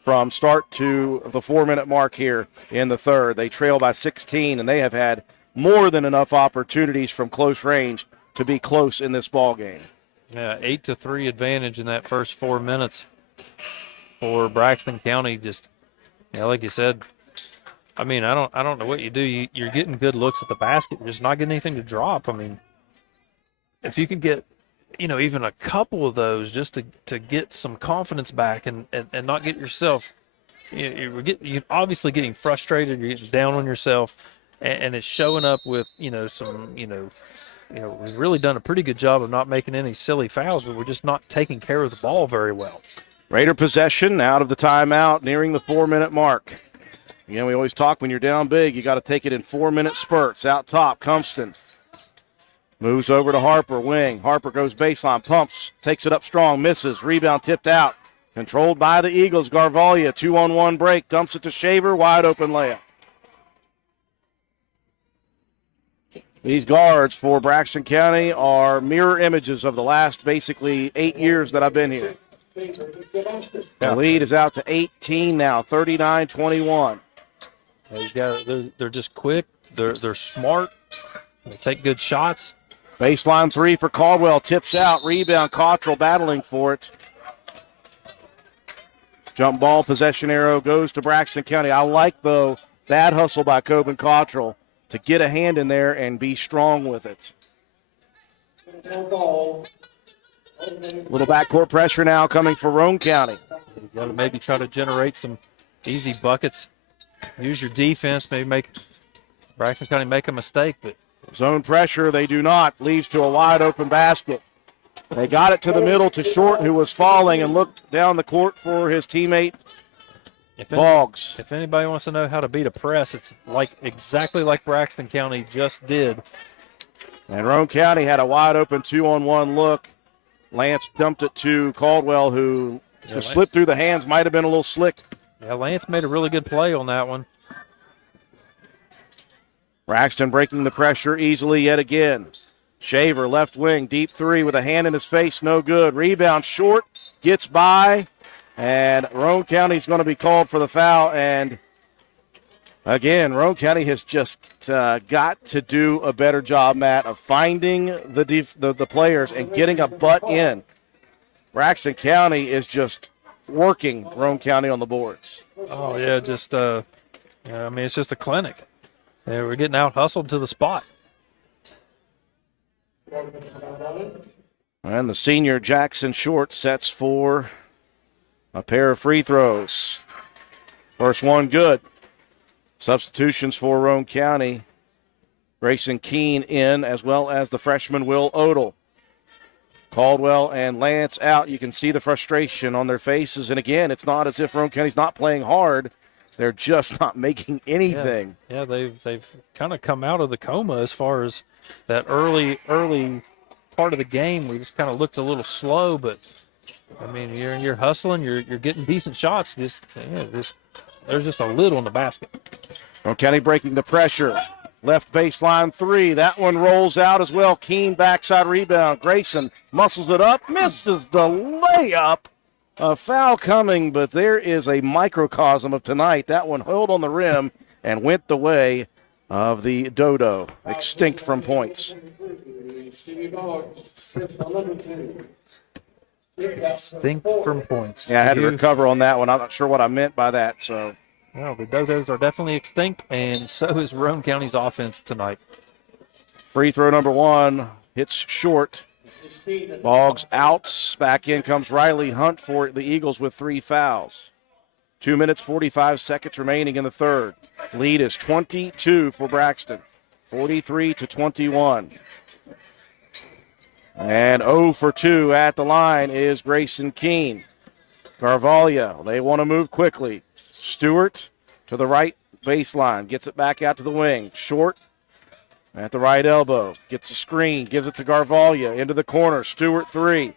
from start to the 4-minute mark here in the third. They trail by 16, and they have had more than enough opportunities from close range to be close in this ball game. Yeah, 8-3 advantage in that first 4 minutes for Braxton County. Just, like you said, I mean, I don't know what you do. You're getting good looks at the basket. You're just not getting anything to drop. I mean, if you can get, even a couple of those just to get some confidence back and not get yourself, you're obviously getting frustrated. You're getting down on yourself, and it's showing up with, we've really done a pretty good job of not making any silly fouls, but we're just not taking care of the ball very well. Raider possession out of the timeout, nearing the 4-minute mark. Again, we always talk when you're down big, you got to take it in 4-minute spurts. Out top, Compston moves over to Harper, wing. Harper goes baseline, pumps, takes it up strong, misses. Rebound tipped out. Controlled by the Eagles. Garvalia, 2-on-1 break, dumps it to Shaver, wide open layup. These guards for Braxton County are mirror images of the last basically 8 years that I've been here. The lead is out to 18 now, 39-21. They're just quick. They're smart. They take good shots. Baseline three for Caldwell. Tips out. Rebound. Cottrell battling for it. Jump ball possession arrow goes to Braxton County. I like, though, that hustle by Coben Cottrell to get a hand in there and be strong with it. Little backcourt pressure now coming for Roane County. You got to maybe try to generate some easy buckets. Use your defense. Maybe make Braxton County make a mistake, but zone pressure, they do not. Leads to a wide open basket. They got it to the middle to Short, who was falling, and looked down the court for his teammate, Boggs. If anybody wants to know how to beat a press, it's exactly like Braxton County just did. And Roane County had a wide open 2-on-1 look. Lance dumped it to Caldwell, who slipped through the hands, might have been a little slick. Yeah, Lance made a really good play on that one. Braxton breaking the pressure easily yet again. Shaver, left wing, deep three with a hand in his face, no good. Rebound Short, gets by, and Roane County's going to be called for the foul. And again, Roane County has just got to do a better job, Matt, of finding the players and getting a butt in. Braxton County is just working Roane County on the boards. Oh, yeah, it's just a clinic. Yeah, we're getting out hustled to the spot. And the senior Jackson Short sets for a pair of free throws. First one good. Substitutions for Roane County. Grayson Keene in, as well as the freshman Will Odell. Caldwell and Lance out. You can see the frustration on their faces. And again, it's not as if Roane County's not playing hard. They're just not making anything. Yeah, they've kind of come out of the coma as far as that early part of the game. We just kind of looked a little slow, but I mean, you're hustling, you're getting decent shots. There's just a lid on the basket. Roane County breaking the pressure. Left baseline three. That one rolls out as well. Keene backside rebound. Grayson muscles it up, misses the layup. A foul coming, but there is a microcosm of tonight. That one held on the rim and went the way of the Dodo, extinct from points. Extinct from points. Yeah, I had to recover on that one. I'm not sure what I meant by that. So, well, the Dodos are definitely extinct, and so is Roane County's offense tonight. Free throw number one hits short. Boggs outs. Back in comes Riley Hunt for the Eagles with 3 fouls. 2 minutes, 45 seconds remaining in the third. Lead is 22 for Braxton, 43-21. And 0 for 2 at the line is Grayson Keene. Garvalia, they want to move quickly. Stewart to the right baseline, gets it back out to the wing. Short at the right elbow, gets a screen, gives it to Garvalia into the corner. Stewart three.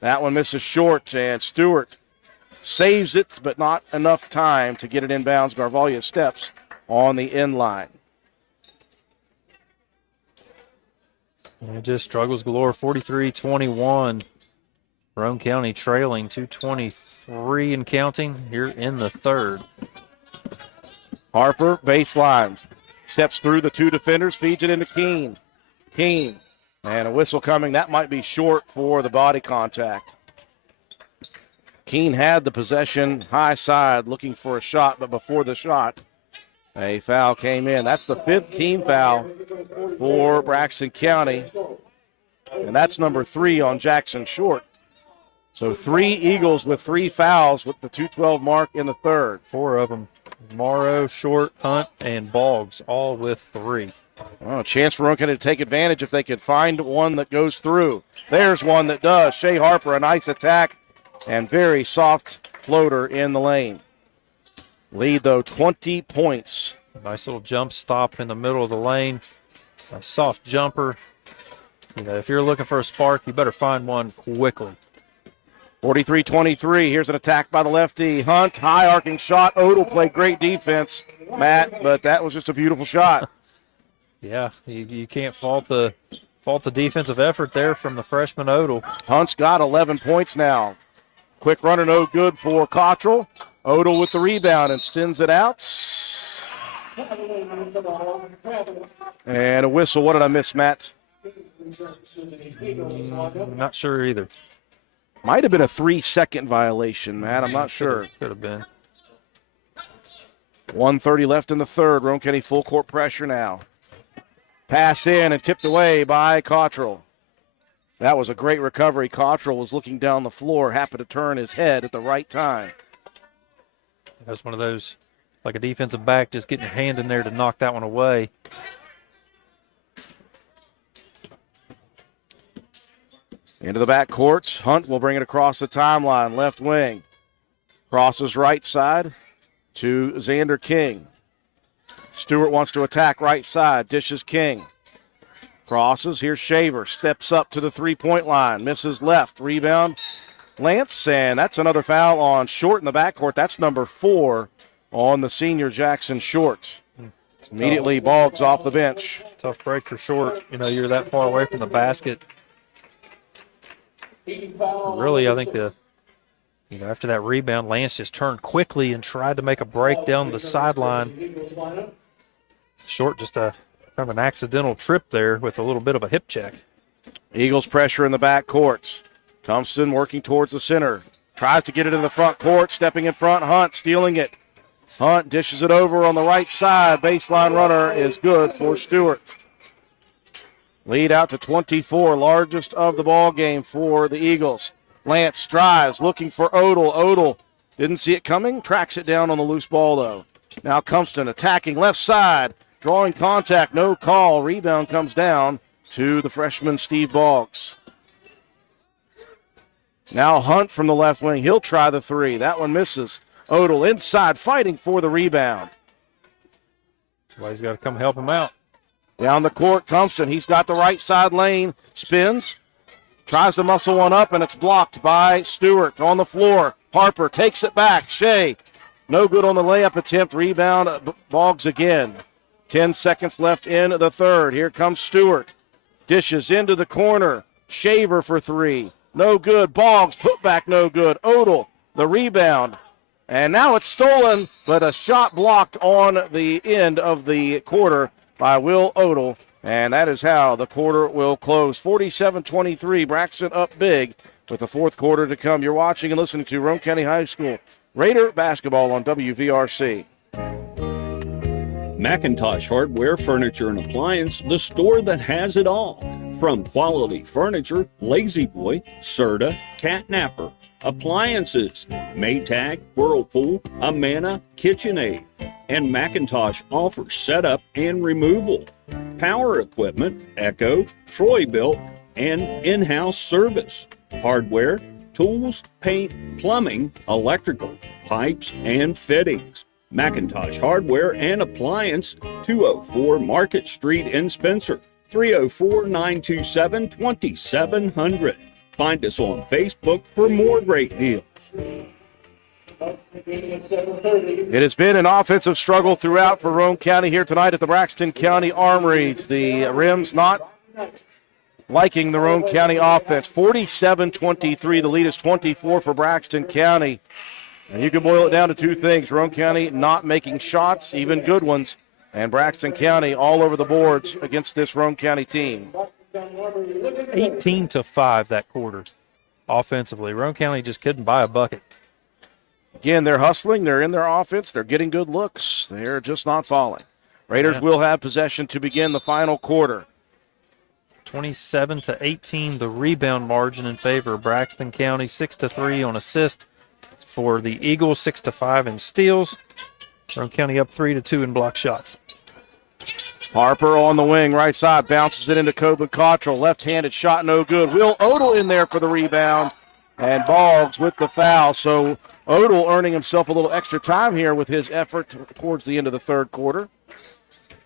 That one misses short, and Stewart saves it, but not enough time to get it inbounds. Garvalia steps on the end line. It just struggles galore, 43-21. Roane County trailing 2:23 and counting here in the third. Harper, baselines. Steps through the 2 defenders, feeds it into Keene. Keene, and a whistle coming. That might be short for the body contact. Keene had the possession high side, looking for a shot, but before the shot, a foul came in. That's the 5th team foul for Braxton County, and that's number 3 on Jackson Short. So 3 Eagles with 3 fouls with the 2:12 mark in the third. 4 of them. Morrow, Short, Hunt, and Boggs, all with 3. Well, a chance for Roane County to take advantage if they could find one that goes through. There's one that does. Shea Harper, a nice attack and very soft floater in the lane. Lead, though, 20 points. Nice little jump stop in the middle of the lane. A soft jumper. You know, if you're looking for a spark, you better find one quickly. 43-23. Here's an attack by the lefty. Hunt, high arcing shot. Odell played great defense, Matt, but that was just a beautiful shot. Yeah, you can't fault the defensive effort there from the freshman Odell. Hunt's got 11 points now. Quick runner, no good for Cottrell. Odell with the rebound and sends it out. And a whistle. What did I miss, Matt? Not sure either. Might have been a 3-second violation, Matt. I'm not sure. Could have been. 1:30 left in the third. Roane County full court pressure now. Pass in and tipped away by Cottrell. That was a great recovery. Cottrell was looking down the floor, happened to turn his head at the right time. That was one of those, like a defensive back, just getting your hand in there to knock that one away. Into the back court. Hunt will bring it across the timeline. Left wing. Crosses right side to Xander King. Stewart wants to attack right side. Dishes King. Crosses. Here's Shaver. Steps up to the three-point line. Misses left. Rebound. Lance. And that's another foul on Short in the backcourt. That's number 4 on the senior Jackson Short. Immediately Boggs off the bench. Tough break for Short. You know, you're that far away from the basket. Really, I think after that rebound, Lance just turned quickly and tried to make a break down the sideline. Short just kind of an accidental trip there with a little bit of a hip check. Eagles pressure in the back court. Compston working towards the center. Tries to get it in the front court, stepping in front. Hunt stealing it. Hunt dishes it over on the right side. Baseline runner is good for Stewart. Lead out to 24, largest of the ball game for the Eagles. Lance drives, looking for Odell. Odell didn't see it coming, tracks it down on the loose ball, though. Now Compston attacking left side, drawing contact, no call. Rebound comes down to the freshman Steve Boggs. Now Hunt from the left wing. He'll try the three. That one misses. Odell inside, fighting for the rebound. That's why he's got to come help him out. Down the court, Compston. He's got the right side lane. Spins. Tries to muscle one up, and it's blocked by Stewart. On the floor, Harper takes it back. Shea, no good on the layup attempt. Rebound, Boggs again. 10 seconds left in the third. Here comes Stewart. Dishes into the corner. Shaver for three. No good. Boggs, put back, no good. Odell, the rebound. And now it's stolen, but a shot blocked on the end of the quarter by Will Odell, and that is how the quarter will close. 47-23, Braxton up big with the fourth quarter to come. You're watching and listening to Roane County High School Raider basketball on WVRC. McIntosh Hardware, Furniture, and Appliance, the store that has it all. From quality furniture, Lazy Boy, Serta, Catnapper, appliances, Maytag, Whirlpool, Amana, KitchenAid, and McIntosh offers setup and removal, power equipment, Echo, Troy-Bilt, and in-house service, hardware, tools, paint, plumbing, electrical, pipes, and fittings. McIntosh Hardware and Appliance, 204 Market Street in Spencer, 304-927-2700. Find us on Facebook for more great deals. It has been an offensive struggle throughout for Roane County here tonight at the Braxton County Armory. The Rims not liking the Roane County offense. 47-23. The lead is 24 for Braxton County. And you can boil it down to two things. Roane County not making shots, even good ones, and Braxton County all over the boards against this Roane County team. 18-5 that quarter offensively. Roane County just couldn't buy a bucket. Again, they're hustling. They're in their offense. They're getting good looks. They're just not falling. Raiders will have possession to begin the final quarter. 27-18, the rebound margin in favor of Braxton County. 6-3 on assist for the Eagles. 6-5 in steals. Roane County up 3-2 in block shots. Harper on the wing, right side, bounces it into Coben Cottrell. Left-handed shot, no good. Will Odell in there for the rebound, and Boggs with the foul. So Odell earning himself a little extra time here with his effort towards the end of the third quarter.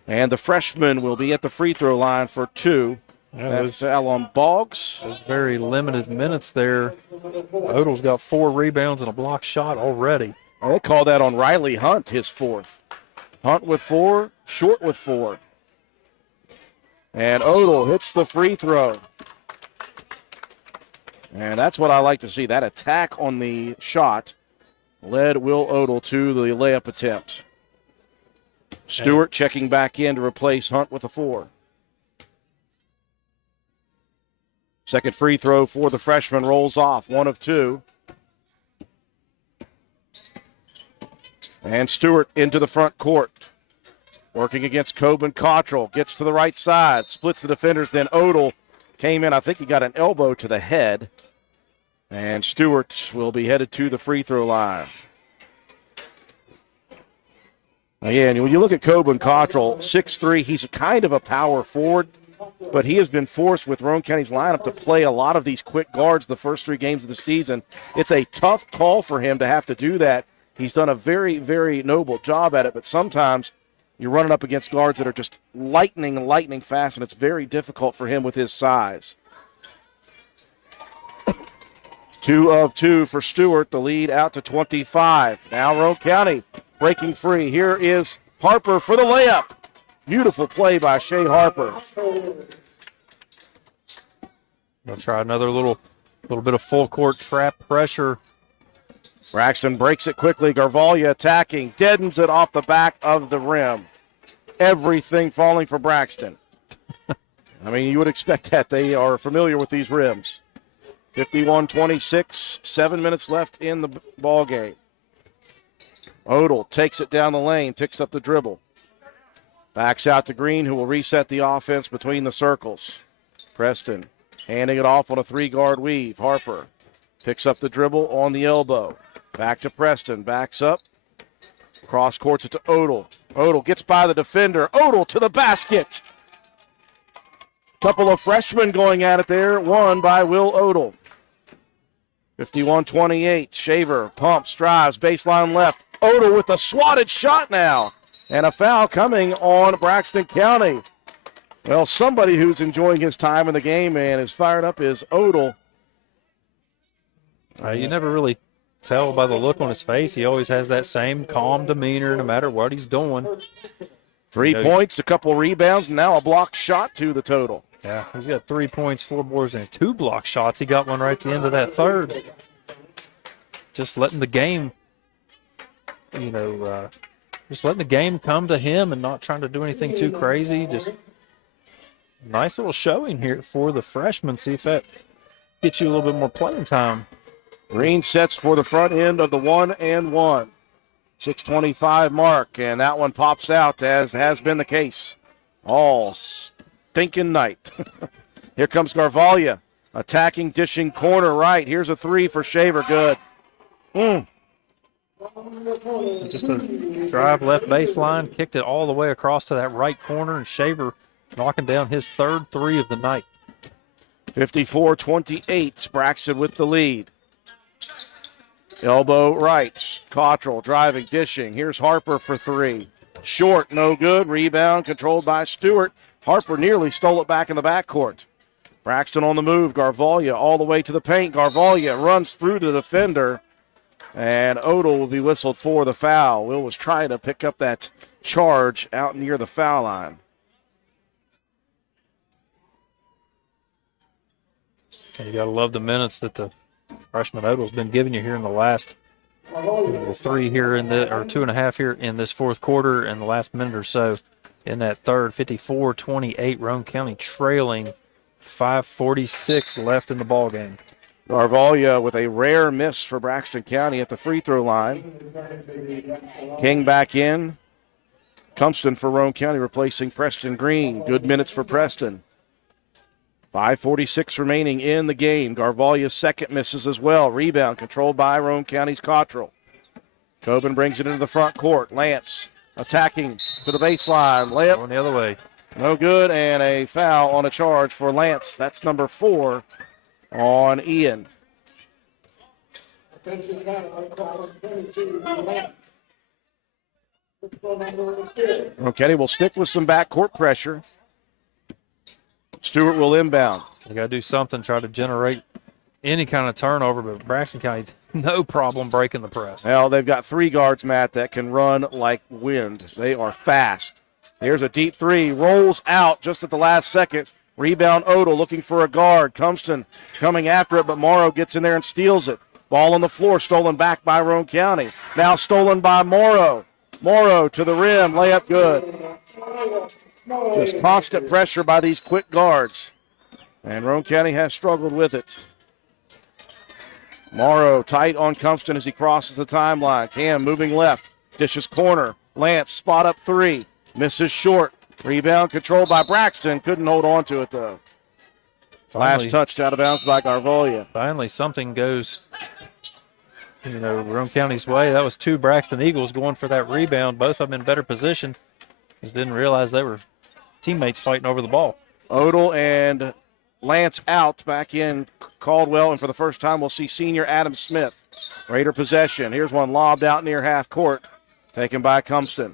And the freshman will be at the free throw line for 2. Yeah, That foul on Boggs. Those very limited minutes there. Odell's got 4 rebounds and a block shot already. And they call that on Riley Hunt, his 4th. Hunt with 4, Short with 4. And Odell hits the free throw. And that's what I like to see. That attack on the shot led Will Odell to the layup attempt. Stewart checking back in to replace Hunt with a 4. Second free throw for the freshman rolls off, 1 of 2. And Stewart into the front court. Working against Coben Cottrell. Gets to the right side, splits the defenders. Then Odell came in. I think he got an elbow to the head. And Stewart will be headed to the free throw line. Again, when you look at Coben Cottrell, 6'3", he's kind of a power forward, but he has been forced with Roane County's lineup to play a lot of these quick guards the first 3 games of the season. It's a tough call for him to have to do that. He's done a very, very noble job at it, but sometimes you're running up against guards that are just lightning fast, and it's very difficult for him with his size. 2 of 2 for Stewart, the lead out to 25. Now Roane County breaking free. Here is Harper for the layup. Beautiful play by Shea Harper. They'll try another little bit of full court trap pressure. Braxton breaks it quickly. Garvalia attacking, deadens it off the back of the rim. Everything falling for Braxton. I mean, you would expect that. They are familiar with these rims. 51-26, 7 minutes left in the ball game. Odell takes it down the lane, picks up the dribble. Backs out to Green, who will reset the offense between the circles. Preston handing it off on a 3-guard weave. Harper picks up the dribble on the elbow. Back to Preston, backs up. Cross courts it to Odell. Odell gets by the defender. Odell to the basket. Couple of freshmen going at it there, won by Will Odell. 51-28, Shaver pumps, drives, baseline left. Odell with a swatted shot now. And a foul coming on Braxton County. Well, somebody who's enjoying his time in the game and is fired up is Odell. You never really tell by the look on his face. He always has that same calm demeanor no matter what he's doing. 3 points, a couple rebounds, and now a block shot to the total. Yeah, he's got 3 points, 4 boards, and 2 block shots. He got one right at the end of that third. Just letting the game, just letting the game come to him and not trying to do anything too crazy. Just nice little showing here for the freshman. See if that gets you a little bit more playing time. Green sets for the front end of the 1-and-1. 6:25 mark, and that one pops out as has been the case all stinking night. Here comes Garvalia, attacking, dishing, corner right. Here's a 3 for Shaver, good. Just a drive left baseline, kicked it all the way across to that right corner, and Shaver knocking down his 3rd 3 of the night. 54-28, Braxton with the lead. Elbow right, Cottrell driving, dishing. Here's Harper for 3. Short, no good. Rebound controlled by Stewart. Harper nearly stole it back in the backcourt. Braxton on the move. Garvalia all the way to the paint. Garvalia runs through the defender. And Odell will be whistled for the foul. Will was trying to pick up that charge out near the foul line. You got to love the minutes that the freshman Odell's been giving you here in the last 3 here in the, or 2.5 here in this 4th quarter and the last minute or so in that third. 54-28, Roane County trailing, 5:46 left in the ball game. Garvalia with a rare miss for Braxton County at the free throw line. King back in. Cumston for Roane County replacing Preston Green. Good minutes for Preston. 5:46 remaining in the game. Garvalia's second misses as well. Rebound controlled by Roane County's Cottrell. Coben brings it into the front court. Lance attacking to the baseline. Layup. Going the other way. No good, and a foul on a charge for Lance. That's number 4 on Ian. Roane will stick with some backcourt pressure. Stewart will inbound. You got to do something, try to generate any kind of turnover, but Braxton County, no problem breaking the press. Well, they've got 3 guards, Matt, that can run like wind. They are fast. Here's a deep 3, rolls out just at the last second. Rebound Odell looking for a guard. Cumston coming after it, but Morrow gets in there and steals it. Ball on the floor, stolen back by Roane County. Now stolen by Morrow. Morrow to the rim, layup good. Just constant pressure by these quick guards. And Roane County has struggled with it. Morrow tight on Cumston as he crosses the timeline. Cam moving left, dishes corner. Lance spot up 3, misses short. Rebound controlled by Braxton. Couldn't hold on to it though. Last touch out of bounds by Garvolia. Finally, something goes, Roane County's way. That was 2 Braxton Eagles going for that rebound. Both of them in better position. Just didn't realize they were teammates fighting over the ball. Odell and Lance out, back in Caldwell, and for the first time we'll see senior Adam Smith. Raider possession. Here's one lobbed out near half court, taken by Cumston.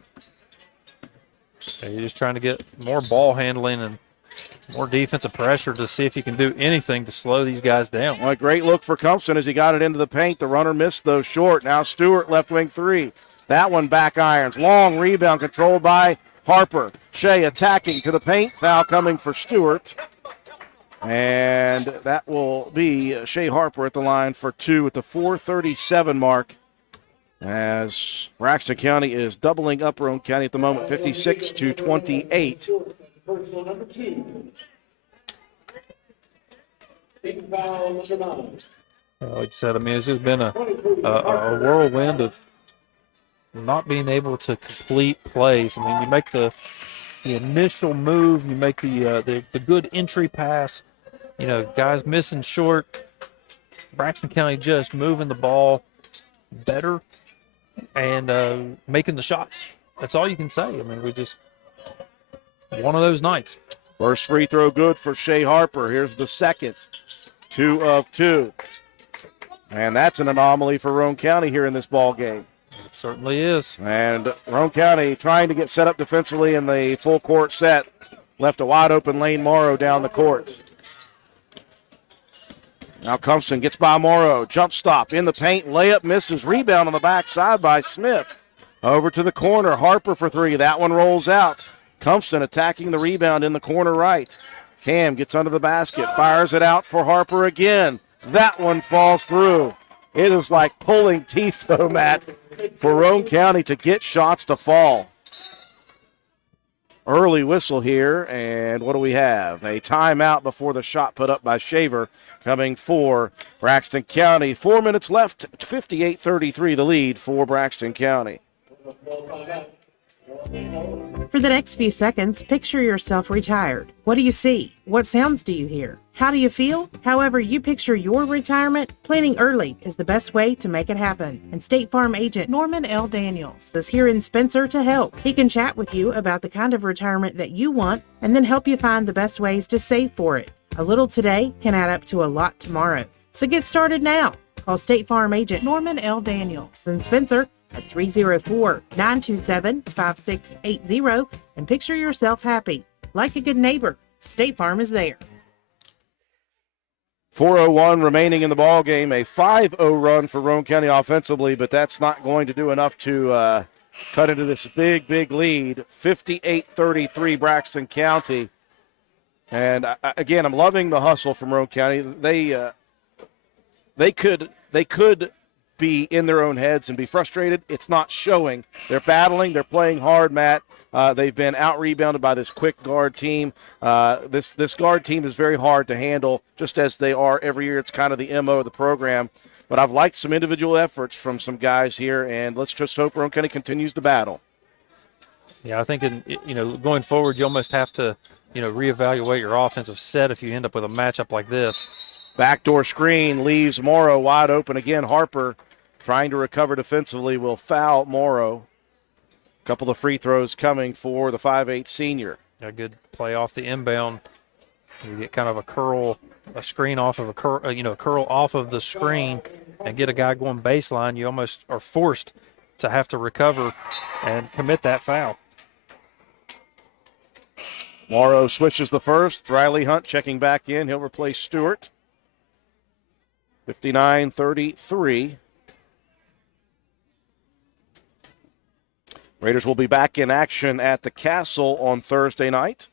So you're just trying to get more ball handling and more defensive pressure to see if you can do anything to slow these guys down. Well, a great look for Cumston as he got it into the paint. The runner missed, though, short. Now Stewart, left wing 3. That one back irons. Long rebound controlled by Harper. Shea attacking to the paint. Foul coming for Stewart. And that will be Shea Harper at the line for 2 at the 4:37 mark, as Braxton County is doubling up Roane County at the moment, 56-28. Like I said, it's just been a whirlwind of not being able to complete plays. You make the initial move, you make the good entry pass. Guys missing short. Braxton County just moving the ball better and making the shots. That's all you can say. We're just one of those nights. First free throw good for Shea Harper. Here's the second. 2 of 2. And that's an anomaly for Roane County here in this ball game. It certainly is. And Roane County trying to get set up defensively in the full court set. Left a wide open Lane Morrow down the court. Now Cumston gets by Morrow. Jump stop in the paint. Layup misses. Rebound on the backside by Smith. Over to the corner. Harper for 3. That one rolls out. Cumston attacking the rebound in the corner right. Cam gets under the basket. Fires it out for Harper again. That one falls through. It is like pulling teeth, though, Matt, for Roane County to get shots to fall. Early whistle here, and what do we have? A timeout before the shot put up by Shaver coming for Braxton County. 4 minutes left, 58-33 the lead for Braxton County. For the next few seconds, picture yourself retired. What do you see? What sounds do you hear? How do you feel? However you picture your retirement, planning early is the best way to make it happen. And State Farm agent Norman L. Daniels is here in Spencer to help. He can chat with you about the kind of retirement that you want and then help you find the best ways to save for it. A little today can add up to a lot tomorrow. So get started now. Call State Farm agent Norman L. Daniels in Spencer at 304-927-5680 and picture yourself happy. Like a good neighbor, State Farm is there. 4:01 remaining in the ball game. A 5-0 run for Roane County offensively, but that's not going to do enough to cut into this big lead. 58-33 Braxton County. And again, I'm loving the hustle from Roane County. They could be in their own heads and be frustrated. It's not showing. They're battling. They're playing hard, Matt. They've been out-rebounded by this quick guard team. This guard team is very hard to handle, just as they are every year. It's kind of the MO of the program. But I've liked some individual efforts from some guys here, and let's just hope Roane County continues to battle. Yeah, I think going forward, you almost have to reevaluate your offensive set if you end up with a matchup like this. Backdoor screen leaves Morrow wide open again. Harper trying to recover defensively will foul Morrow. A couple of free throws coming for the 5'8 senior. A good play off the inbound. You get kind of a curl a screen off of a curl off of the screen and get a guy going baseline, you almost are forced to have to recover and commit that foul. Morrow switches the first. Riley Hunt checking back in. He'll replace Stewart. 59-33. Raiders will be back in action at the Castle on Thursday night.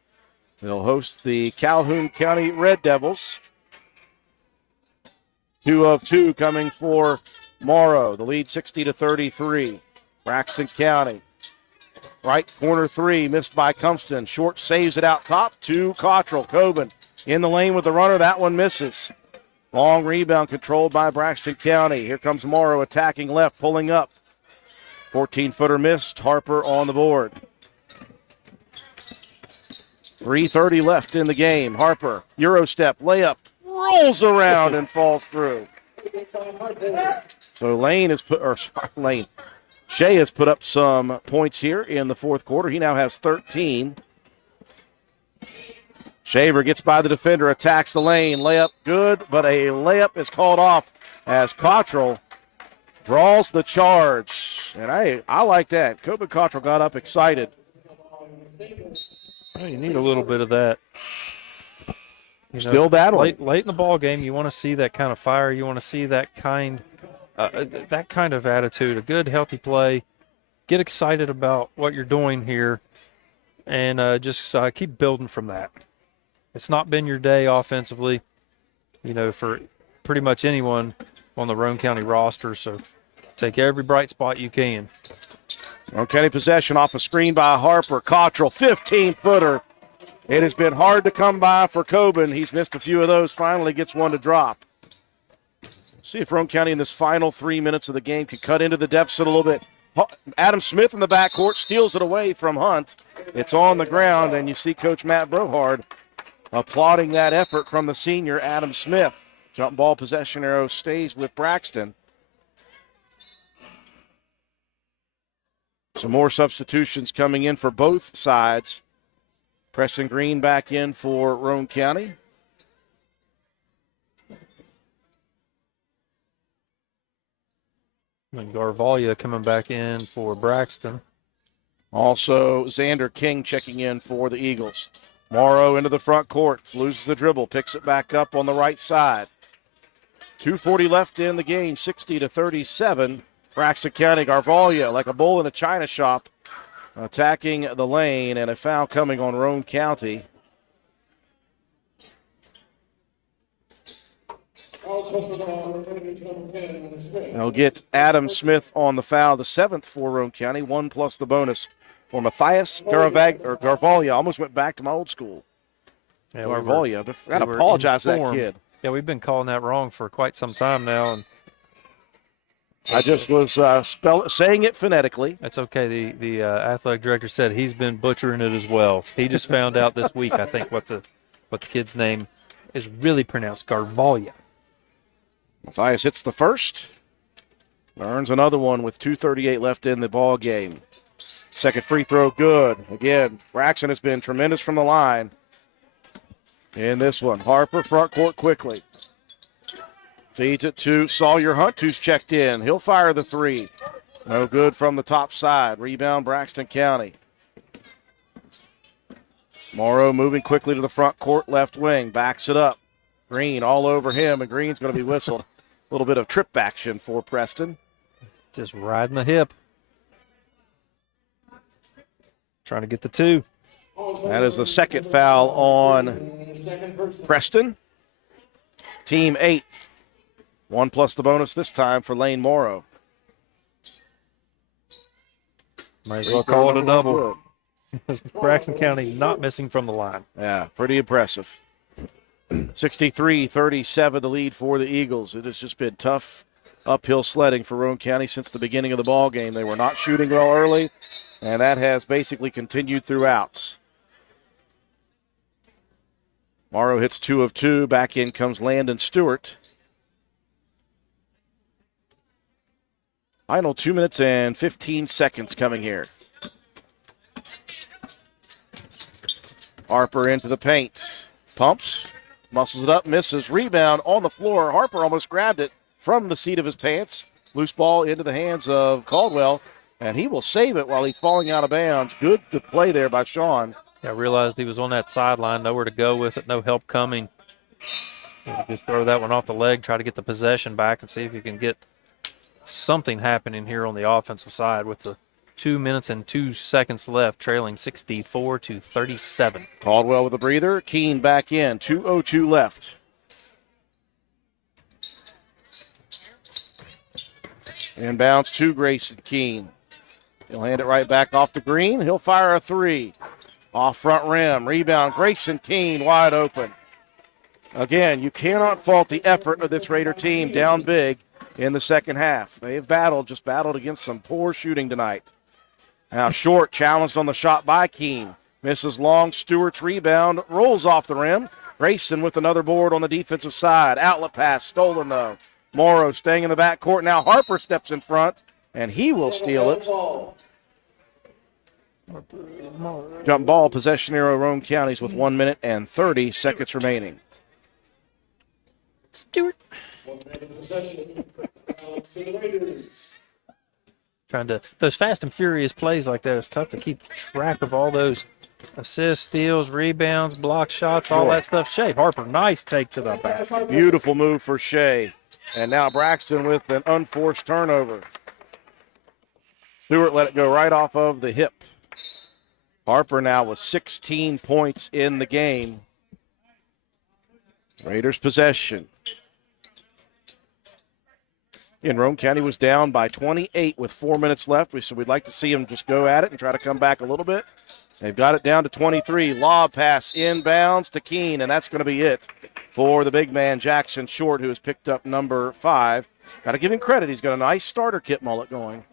They'll host the Calhoun County Red Devils. 2 of 2 coming for Morrow. The lead 60-33. Braxton County. Right corner three, missed by Cumston. Short saves it out top to Cottrell. Coben in the lane with the runner. That one misses. Long rebound controlled by Braxton County. Here comes Morrow attacking left, pulling up. 14-footer missed. Harper on the board. 3:30 left in the game. Harper, Euro step, layup, rolls around and falls through. So Shea has put up some points here in the fourth quarter. He now has 13. Shaver gets by the defender, attacks the lane. Layup good, but a layup is called off as Cottrell draws the charge. And I like that. Coben Cottrell got up excited. Well, you need a little bit of that. Still battling. Late in the ball game, you want to see that kind of fire. You want to see that kind of attitude, a good, healthy play. Get excited about what you're doing here, and just keep building from that. It's not been your day offensively, for pretty much anyone on the Roane County roster, so take every bright spot you can. Roane County possession off a screen by Harper. Cottrell, 15-footer. It has been hard to come by for Coben. He's missed a few of those. Finally gets one to drop. See if Roane County in this final 3 minutes of the game can cut into the deficit a little bit. Adam Smith in the backcourt steals it away from Hunt. It's on the ground, and you see Coach Matt Brohard applauding that effort from the senior Adam Smith. Jump ball possession arrow stays with Braxton. Some more substitutions coming in for both sides. Preston Green back in for Roane County. And Garvalia coming back in for Braxton. Also, Xander King checking in for the Eagles. Morrow into the front court, loses the dribble, picks it back up on the right side. 2:40 left in the game, 60-37. Braxton County. Garvalia like a bull in a china shop, attacking the lane, and a foul coming on Roane County. They'll get Adam Smith on the foul, the 7th for Roane County, 1 plus the bonus for Matthias Garvalia. Almost went back to my old school. Yeah, Garvalia. I got to apologize to that kid. Yeah, we've been calling that wrong for quite some time now, and I just was saying it phonetically. That's okay. The athletic director said he's been butchering it as well. He just found out this week, I think, what the kid's name is really pronounced, Garvalia. Matthias hits the first. Earns another one with 2:38 left in the ball game. Second free throw good. Again, Braxton has been tremendous from the line in this one. Harper front court quickly. Feeds it to Sawyer Hunt, who's checked in. He'll fire the three. No good from the top side. Rebound Braxton County. Morrow moving quickly to the front court, left wing. Backs it up. Green all over him, and Green's going to be whistled. A little bit of trip action for Preston. Just riding the hip. Trying to get the two. That is the second foul on Preston. Team 8. 1 plus the bonus this time for Lane Morrow. Might as well call it a double. Braxton County not missing from the line. Yeah, pretty impressive. 63-37 the lead for the Eagles. It has just been tough uphill sledding for Roane County since the beginning of the ball game. They were not shooting well early, and that has basically continued throughout. Morrow hits 2 of 2. Back in comes Landon Stewart. Final 2 minutes and 15 seconds coming here. Harper into the paint. Pumps. Muscles it up, misses. Rebound on the floor. Harper almost grabbed it from the seat of his pants. Loose ball into the hands of Caldwell, and he will save it while he's falling out of bounds. Good play there by Sean. I realized he was on that sideline, nowhere to go with it, no help coming. Just throw that one off the leg, try to get the possession back and see if you can get something happening here on the offensive side with the 2 minutes and 2 seconds left, trailing 64-37. Caldwell with a breather. Keene back in. 2:02 left. Inbounds to Grayson Keene. He'll hand it right back off the green. He'll fire a three. Off front rim. Rebound. Grayson Keene wide open. Again, you cannot fault the effort of this Raider team down big in the second half. They've battled against some poor shooting tonight. Now Short challenged on the shot by Keene. Misses long. Stewart's rebound. Rolls off the rim. Grayson with another board on the defensive side. Outlet pass stolen though. Morrow staying in the backcourt. Now Harper steps in front, and he will steal it. Jump ball, possession arrow, Roane Counties with 1 minute and 30 seconds remaining. Stewart. Those fast and furious plays like that, it's tough to keep track of all those assists, steals, rebounds, block shots, all that stuff. Shea Harper, nice take to the basket. Beautiful move for Shea. And now Braxton with an unforced turnover. Stewart let it go right off of the hip. Harper now with 16 points in the game. Raiders possession. And Roane County was down by 28 with 4 minutes left. So we'd like to see them just go at it and try to come back a little bit. They've got it down to 23. Lob pass inbounds to Keene, and that's going to be it for the big man, Jackson Short, who has picked up number 5. Got to give him credit. He's got a nice starter kit mullet going.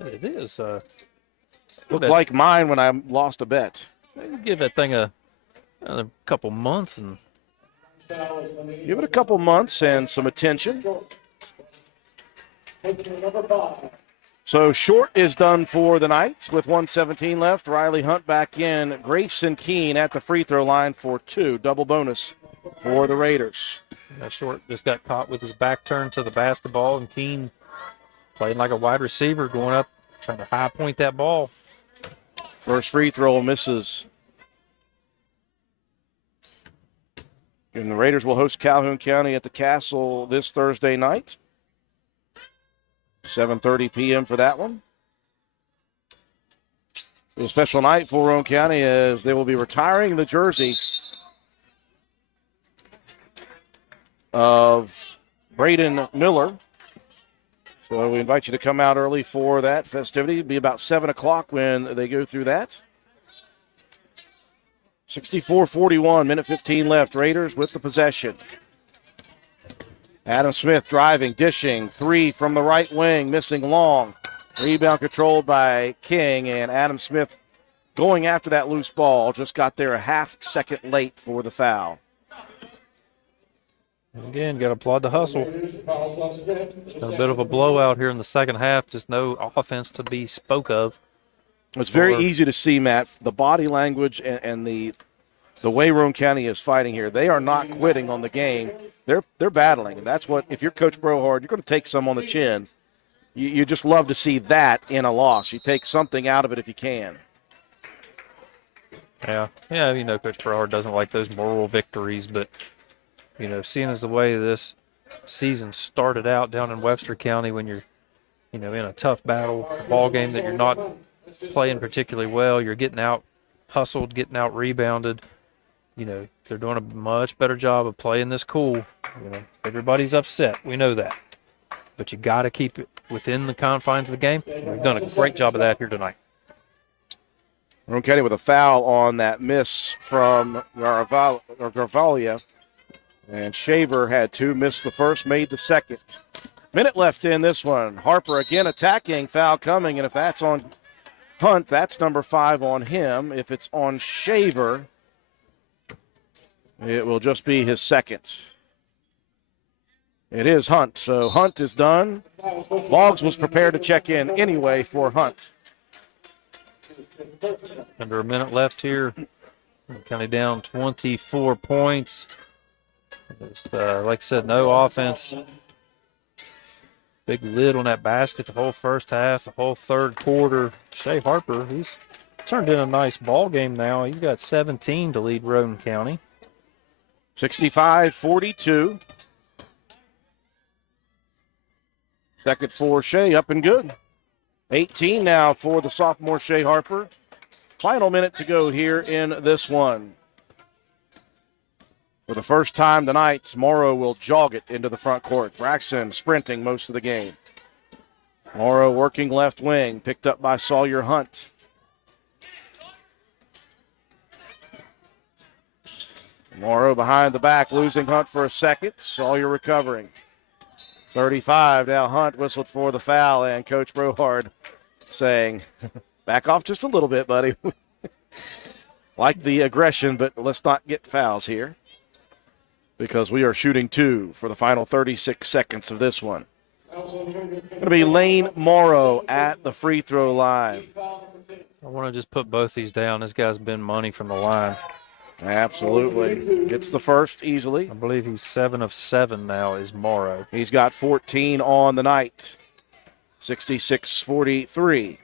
It is. Looked like mine when I lost a bet. Maybe give that thing another couple months and give it a couple months and some attention. So Short is done for the night with 1:17 left. Riley Hunt back in. Grayson Keene at the free throw line for 2. Double bonus for the Raiders. Short just got caught with his back turned to the basketball, and Keene playing like a wide receiver, going up, trying to high point that ball. First free throw misses. And the Raiders will host Calhoun County at the Castle this Thursday night. 7:30 p.m. for that one. A special night for Roane County as they will be retiring the jersey of Braden Miller. So we invite you to come out early for that festivity. It'll be about 7 o'clock when they go through that. 64-41, minute 15 left. Raiders with the possession. Adam Smith driving, dishing, 3 from the right wing, missing long. Rebound controlled by King, and Adam Smith going after that loose ball. Just got there a half second late for the foul. Again, got to applaud the hustle. It's been a bit of a blowout here in the second half, just no offense to be spoke of. It's very easy to see, Matt, the body language and the way Roane County is fighting here. They are not quitting on the game. They're battling, and that's what, if you're Coach Brohard, you're going to take some on the chin. You just love to see that in a loss. You take something out of it if you can. Yeah, Coach Brohard doesn't like those moral victories, but, seeing as the way this season started out down in Webster County when you're, in a tough ball game that you're not playing particularly well, you're getting out hustled, getting out rebounded. They're doing a much better job of playing this cool. Everybody's upset. We know that. But you got to keep it within the confines of the game. We've done a great job of that here tonight. Roane County with a foul on that miss from Garvalia. And Shaver had 2, missed the first, made the second. Minute left in this one. Harper again attacking, foul coming. And if that's on Hunt, that's number 5 on him. If it's on Shaver, it will just be his second. It is Hunt, so Hunt is done. Boggs was prepared to check in anyway for Hunt. Under a minute left here. County down 24 points. Just, like I said, no offense. Big lid on that basket the whole first half, the whole third quarter. Shea Harper, he's turned in a nice ball game now. He's got 17 to lead Roane County. 65-42. Second for Shea, up and good. 18 now for the sophomore Shea Harper. Final minute to go here in this one. For the first time tonight, Morrow will jog it into the front court. Braxton sprinting most of the game. Morrow working left wing, picked up by Sawyer Hunt. Morrow behind the back, losing Hunt for a second. Sawyer recovering. 35 now. Hunt whistled for the foul, and Coach Brohard saying, back off just a little bit, buddy. Like the aggression, but let's not get fouls here because we are shooting 2 for the final 36 seconds of this one. Going to be Lane Morrow at the free throw line. I want to just put both these down. This guy's been money from the line. Absolutely. Gets the first easily. I believe he's 7 of 7 now is Morrow. He's got 14 on the night. 66-43.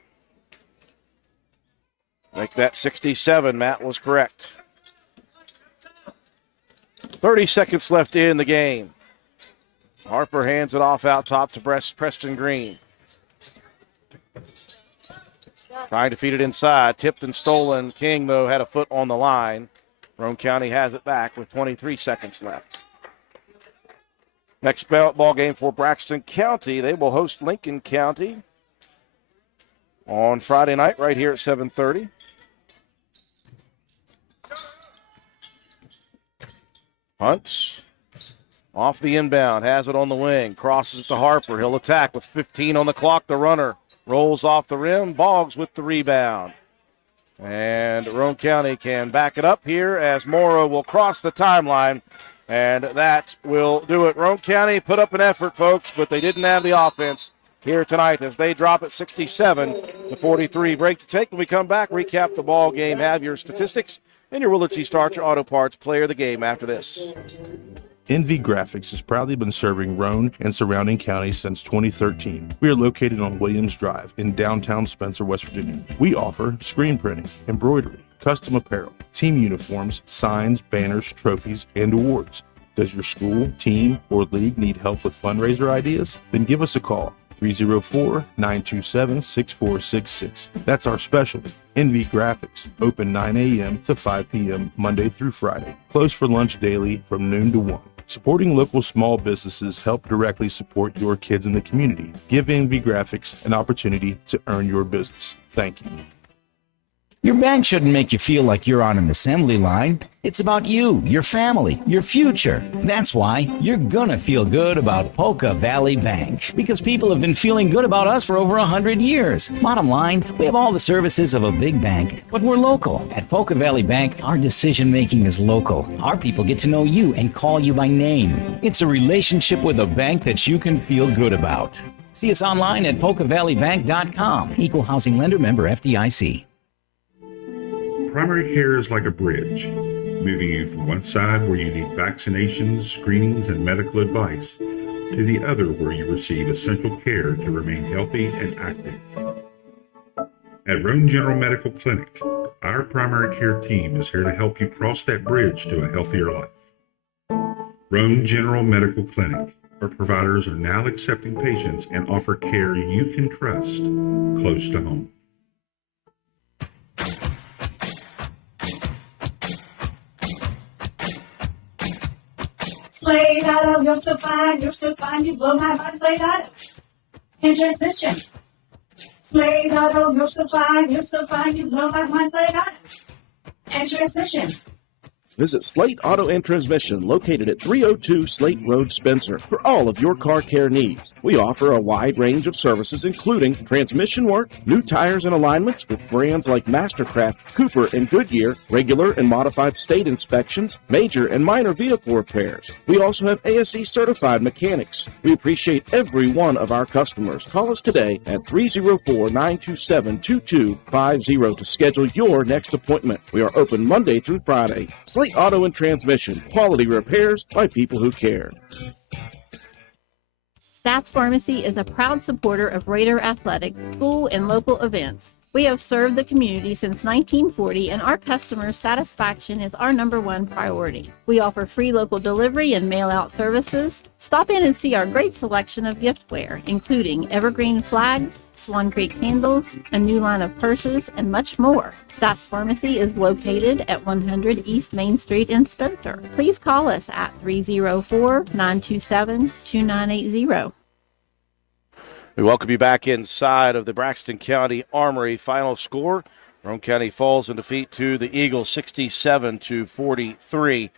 Make that 67. Matt was correct. 30 seconds left in the game. Harper hands it off out top to Preston Green. Trying to feed it inside. Tipped and stolen. King, though, had a foot on the line. Roane County has it back with 23 seconds left. Next ball game for Braxton County. They will host Lincoln County on Friday night right here at 7:30. Hunt off the inbound, has it on the wing, crosses it to Harper. He'll attack with 15 on the clock. The runner rolls off the rim. Boggs with the rebound. And Roane County can back it up here as Morrow will cross the timeline. And that will do it. Roane County put up an effort, folks, but they didn't have the offense here tonight as they drop it 67-43. Break to take. When we come back, recap the ball game, have your statistics, and your Willitsy Starcher Auto Parts player of the game after this. NV Graphics has proudly been serving Roane and surrounding counties since 2013. We are located on Williams Drive in downtown Spencer, West Virginia. We offer screen printing, embroidery, custom apparel, team uniforms, signs, banners, trophies, and awards. Does your school, team, or league need help with fundraiser ideas? Then give us a call. 304-927-6466. That's our specialty. NV Graphics, open 9 a.m. to 5 p.m. Monday through Friday. Closed for lunch daily from noon to 1. Supporting local small businesses help directly support your kids in the community. Give NV Graphics an opportunity to earn your business. Thank you. Your bank shouldn't make you feel like you're on an assembly line. It's about you, your family, your future. That's why you're gonna feel good about Polka Valley Bank, because people have been feeling good about us for over 100 years. Bottom line, we have all the services of a big bank, but we're local. At Polka Valley Bank, our decision making is local. Our people get to know you and call you by name. It's a relationship with a bank that you can feel good about. See us online at polkavalleybank.com. Equal housing lender, member FDIC. Primary care is like a bridge, moving you from one side where you need vaccinations, screenings, and medical advice to the other where you receive essential care to remain healthy and active. At Roane General Medical Clinic, our primary care team is here to help you cross that bridge to a healthier life. Roane General Medical Clinic, our providers are now accepting patients and offer care you can trust close to home. Slade Auto, you're so fine, you blow my mind, Slade Auto. And transmission. Slade Auto, you're so fine, you blow my mind, Slade Auto. And transmission. Visit Slate Auto and Transmission, located at 302 Slate Road, Spencer, for all of your car care needs. We offer a wide range of services, including transmission work, new tires and alignments with brands like Mastercraft, Cooper, and Goodyear, regular and modified state inspections, major and minor vehicle repairs. We also have ASE certified mechanics. We appreciate every one of our customers. Call us today at 304-927-2250 to schedule your next appointment. We are open Monday through Friday. Slate Slate Auto and Transmission, quality repairs by people who care. Stats Pharmacy is a proud supporter of Raider athletics, school, and local events. We have served the community since 1940, and our customers' satisfaction is our #1 priority. We offer free local delivery and mail-out services. Stop in and see our great selection of giftware, including evergreen flags, Swan Creek candles, a new line of purses, and much more. Stats Pharmacy is located at 100 East Main Street in Spencer. Please call us at 304-927-2980. We welcome you back inside of the Braxton County Armory. Final score, Roane County falls in defeat to the Eagles 67-43.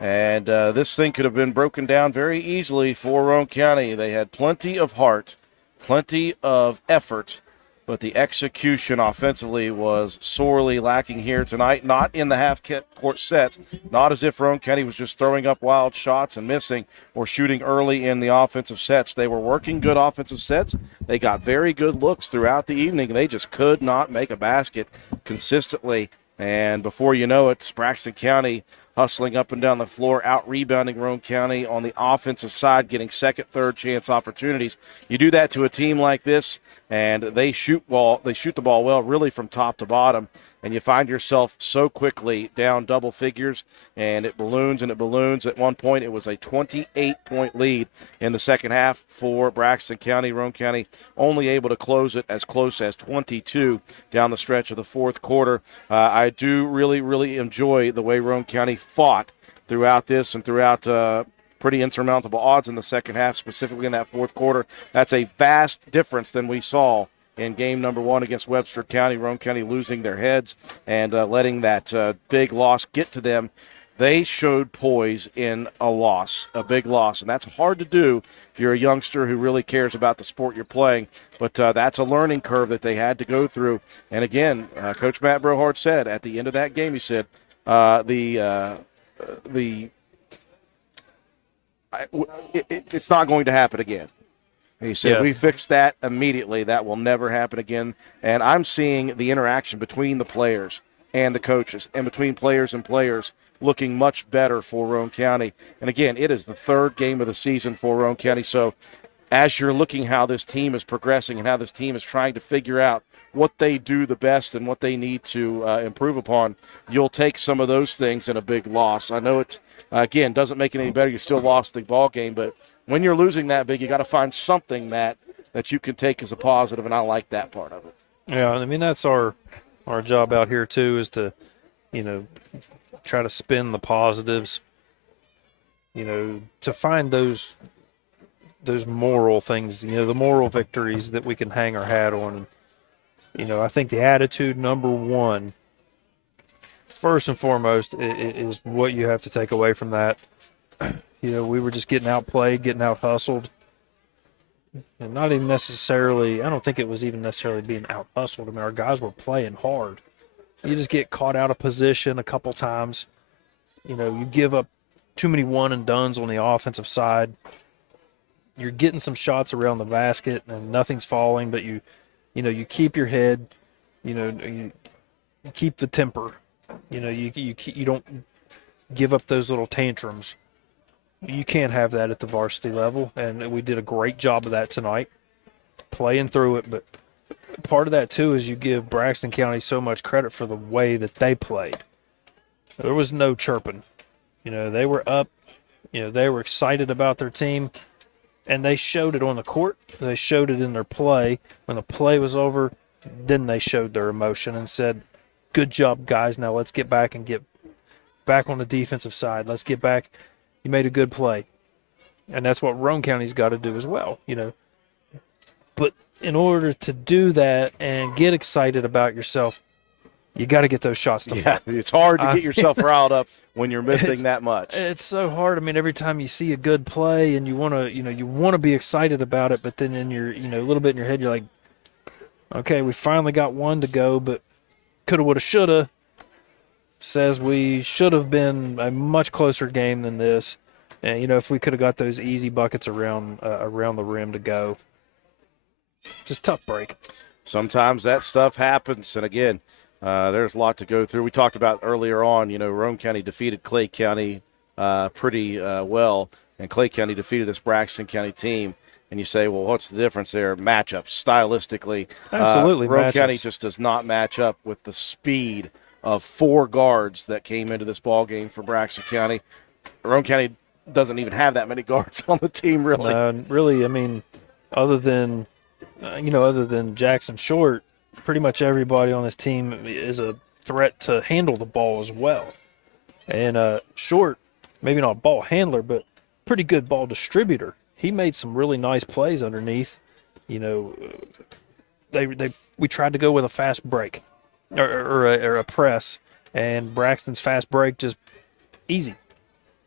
And this thing could have been broken down very easily for Roane County. They had plenty of heart, plenty of effort, but the execution offensively was sorely lacking here tonight. Not in the half-court sets, not as if Roane County was just throwing up wild shots and missing or shooting early in the offensive sets. They were working good offensive sets. They got very good looks throughout the evening. They just could not make a basket consistently. And before you know it, Braxton County hustling up and down the floor, out-rebounding Roane County on the offensive side, getting second, third chance opportunities. You do that to a team like this, and they shoot the ball well, really from top to bottom, and you find yourself so quickly down double figures, and it balloons and it balloons. At one point, it was a 28-point lead in the second half for Braxton County. Roane County only able to close it as close as 22 down the stretch of the fourth quarter. I do really, really enjoy the way Roane County fought throughout this and throughout pretty insurmountable odds in the second half, specifically in that fourth quarter. That's a vast difference than we saw in game number 1 against Webster County. Roane County losing their heads and letting that big loss get to them. They showed poise in a big loss, and that's hard to do if you're a youngster who really cares about the sport you're playing. But that's a learning curve that they had to go through. And again, Coach Matt Brohard said at the end of that game, he said, it's not going to happen again. He said, we fixed that immediately. That will never happen again. And I'm seeing the interaction between the players and the coaches and between players and players looking much better for Roane County. And, again, it is the third game of the season for Roane County. So as you're looking how this team is progressing and how this team is trying to figure out what they do the best and what they need to improve upon, you'll take some of those things in a big loss. I know it, again, doesn't make it any better. You still lost the ball game, but when you're losing that big, you got to find something that you can take as a positive, and I like that part of it. Yeah, I mean, that's our job out here too, is to, try to spin the positives, to find those moral things, the moral victories that we can hang our hat on. And, I think the attitude, number one, first and foremost, is what you have to take away from that. We were just getting outplayed, getting out-hustled. And not even necessarily, I don't think it was even necessarily being out-hustled. I mean, our guys were playing hard. You just get caught out of position a couple times. You give up too many one-and-dones on the offensive side. You're getting some shots around the basket, and nothing's falling, but you keep your head, you keep the temper. You don't give up those little tantrums. You can't have that at the varsity level, and we did a great job of that tonight, playing through it. But part of that, too, is you give Braxton County so much credit for the way that they played. There was no chirping. They were up. They were excited about their team, and they showed it on the court. They showed it in their play. When the play was over, then they showed their emotion and said, good job, guys. Now let's get back and get back on the defensive side. Let's get back. You made a good play. And that's what Roane County's got to do as well, But in order to do that and get excited about yourself, you got to get those shots to fall. It's hard to get yourself riled up when you're missing that much. It's so hard. I mean, every time you see a good play and you want to be excited about it, but then in your, a little bit in your head, you're like, okay, we finally got one to go, but coulda, woulda, shoulda. Says we should have been a much closer game than this. And, if we could have got those easy buckets around the rim to go. Just tough break. Sometimes that stuff happens. And, again, There's a lot to go through. We talked about earlier on, Roane County defeated Clay County pretty well, and Clay County defeated this Braxton County team. And you say, well, what's the difference there? Matchups, stylistically. Absolutely, Roane matchups. County just does not match up with the speed of 4 guards that came into this ball game for Braxton County. Roane County doesn't even have that many guards on the team, really. No, really, I mean, other than Jackson Short, pretty much everybody on this team is a threat to handle the ball as well. And Short, maybe not a ball handler, but pretty good ball distributor. He made some really nice plays underneath. We tried to go with a fast break or a press, and Braxton's fast break just easy.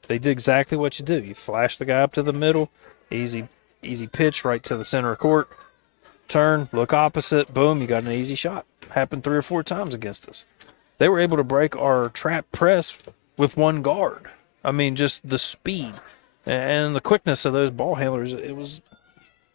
They did exactly what you do. You flash the guy up to the middle, easy pitch right to the center of court, turn, look opposite, boom, you got an easy shot. Happened 3 or 4 times against us. They were able to break our trap press with 1 guard. I mean, just the speed and the quickness of those ball handlers, it's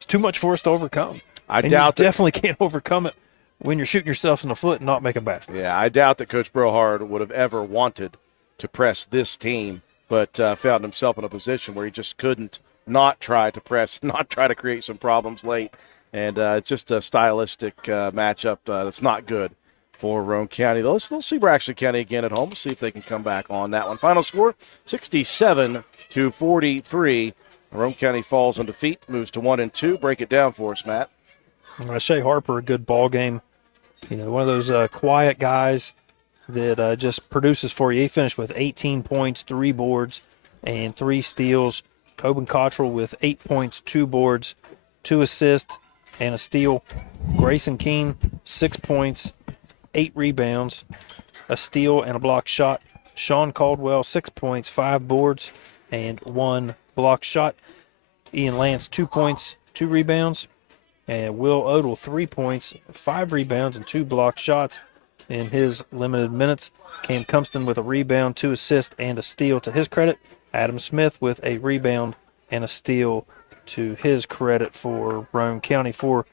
too much for us to overcome. I and doubt you definitely can't overcome it when you're shooting yourself in the foot and not make a basket. Yeah, I doubt that Coach Brohard would have ever wanted to press this team, but found himself in a position where he just couldn't not try to press, not try to create some problems late. And it's just a stylistic matchup that's not good for Roane County. They'll see Braxton County again at home. We'll see if they can come back on that one. Final score, 67-43. Roane County falls on defeat, moves to 1-2. Break it down for us, Matt. Shea Harper, a good ball game. One of those quiet guys that just produces for you. He finished with 18 points, 3 boards, and 3 steals. Coben Cottrell with 8 points, 2 boards, 2 assists, and a steal. Grayson Keene, 6 points, 8 rebounds, a steal, and a block shot. Sean Caldwell, 6 points, 5 boards, and 1 block shot. Ian Lance, 2 points, 2 rebounds. And Will Odell, 3 points, 5 rebounds, and 2 block shots in his limited minutes. Cam Cumston with a rebound, 2 assists, and a steal to his credit. Adam Smith with a rebound and a steal to his credit for Roane County. For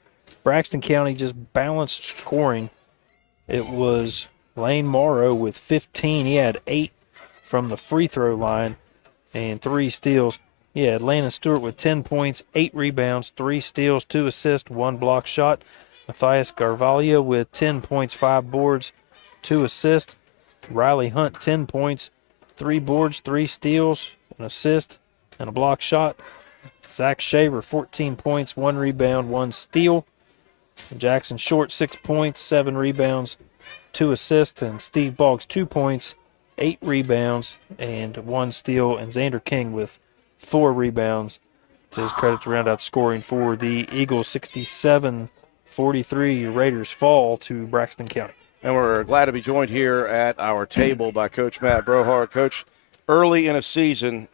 Braxton County, just balanced scoring. It was Lane Morrow with 15. He had 8 from the free throw line and 3 steals. He had Landon Stewart with 10 points, 8 rebounds, 3 steals, 2 assists, 1 block shot. Matthias Garvalia with 10 points, 5 boards, 2 assists. Riley Hunt, 10 points, 3 boards, 3 steals, an assist, and a block shot. Zach Shaver, 14 points, 1 rebound, 1 steal. Jackson Short, 6 points, 7 rebounds, 2 assists. And Steve Boggs, 2 points, 8 rebounds, and 1 steal. And Xander King with 4 rebounds to his credit to round out scoring for the Eagles. 67-43 Raiders fall to Braxton County. And we're glad to be joined here at our table by Coach Matt Brohard. Coach, early in a season,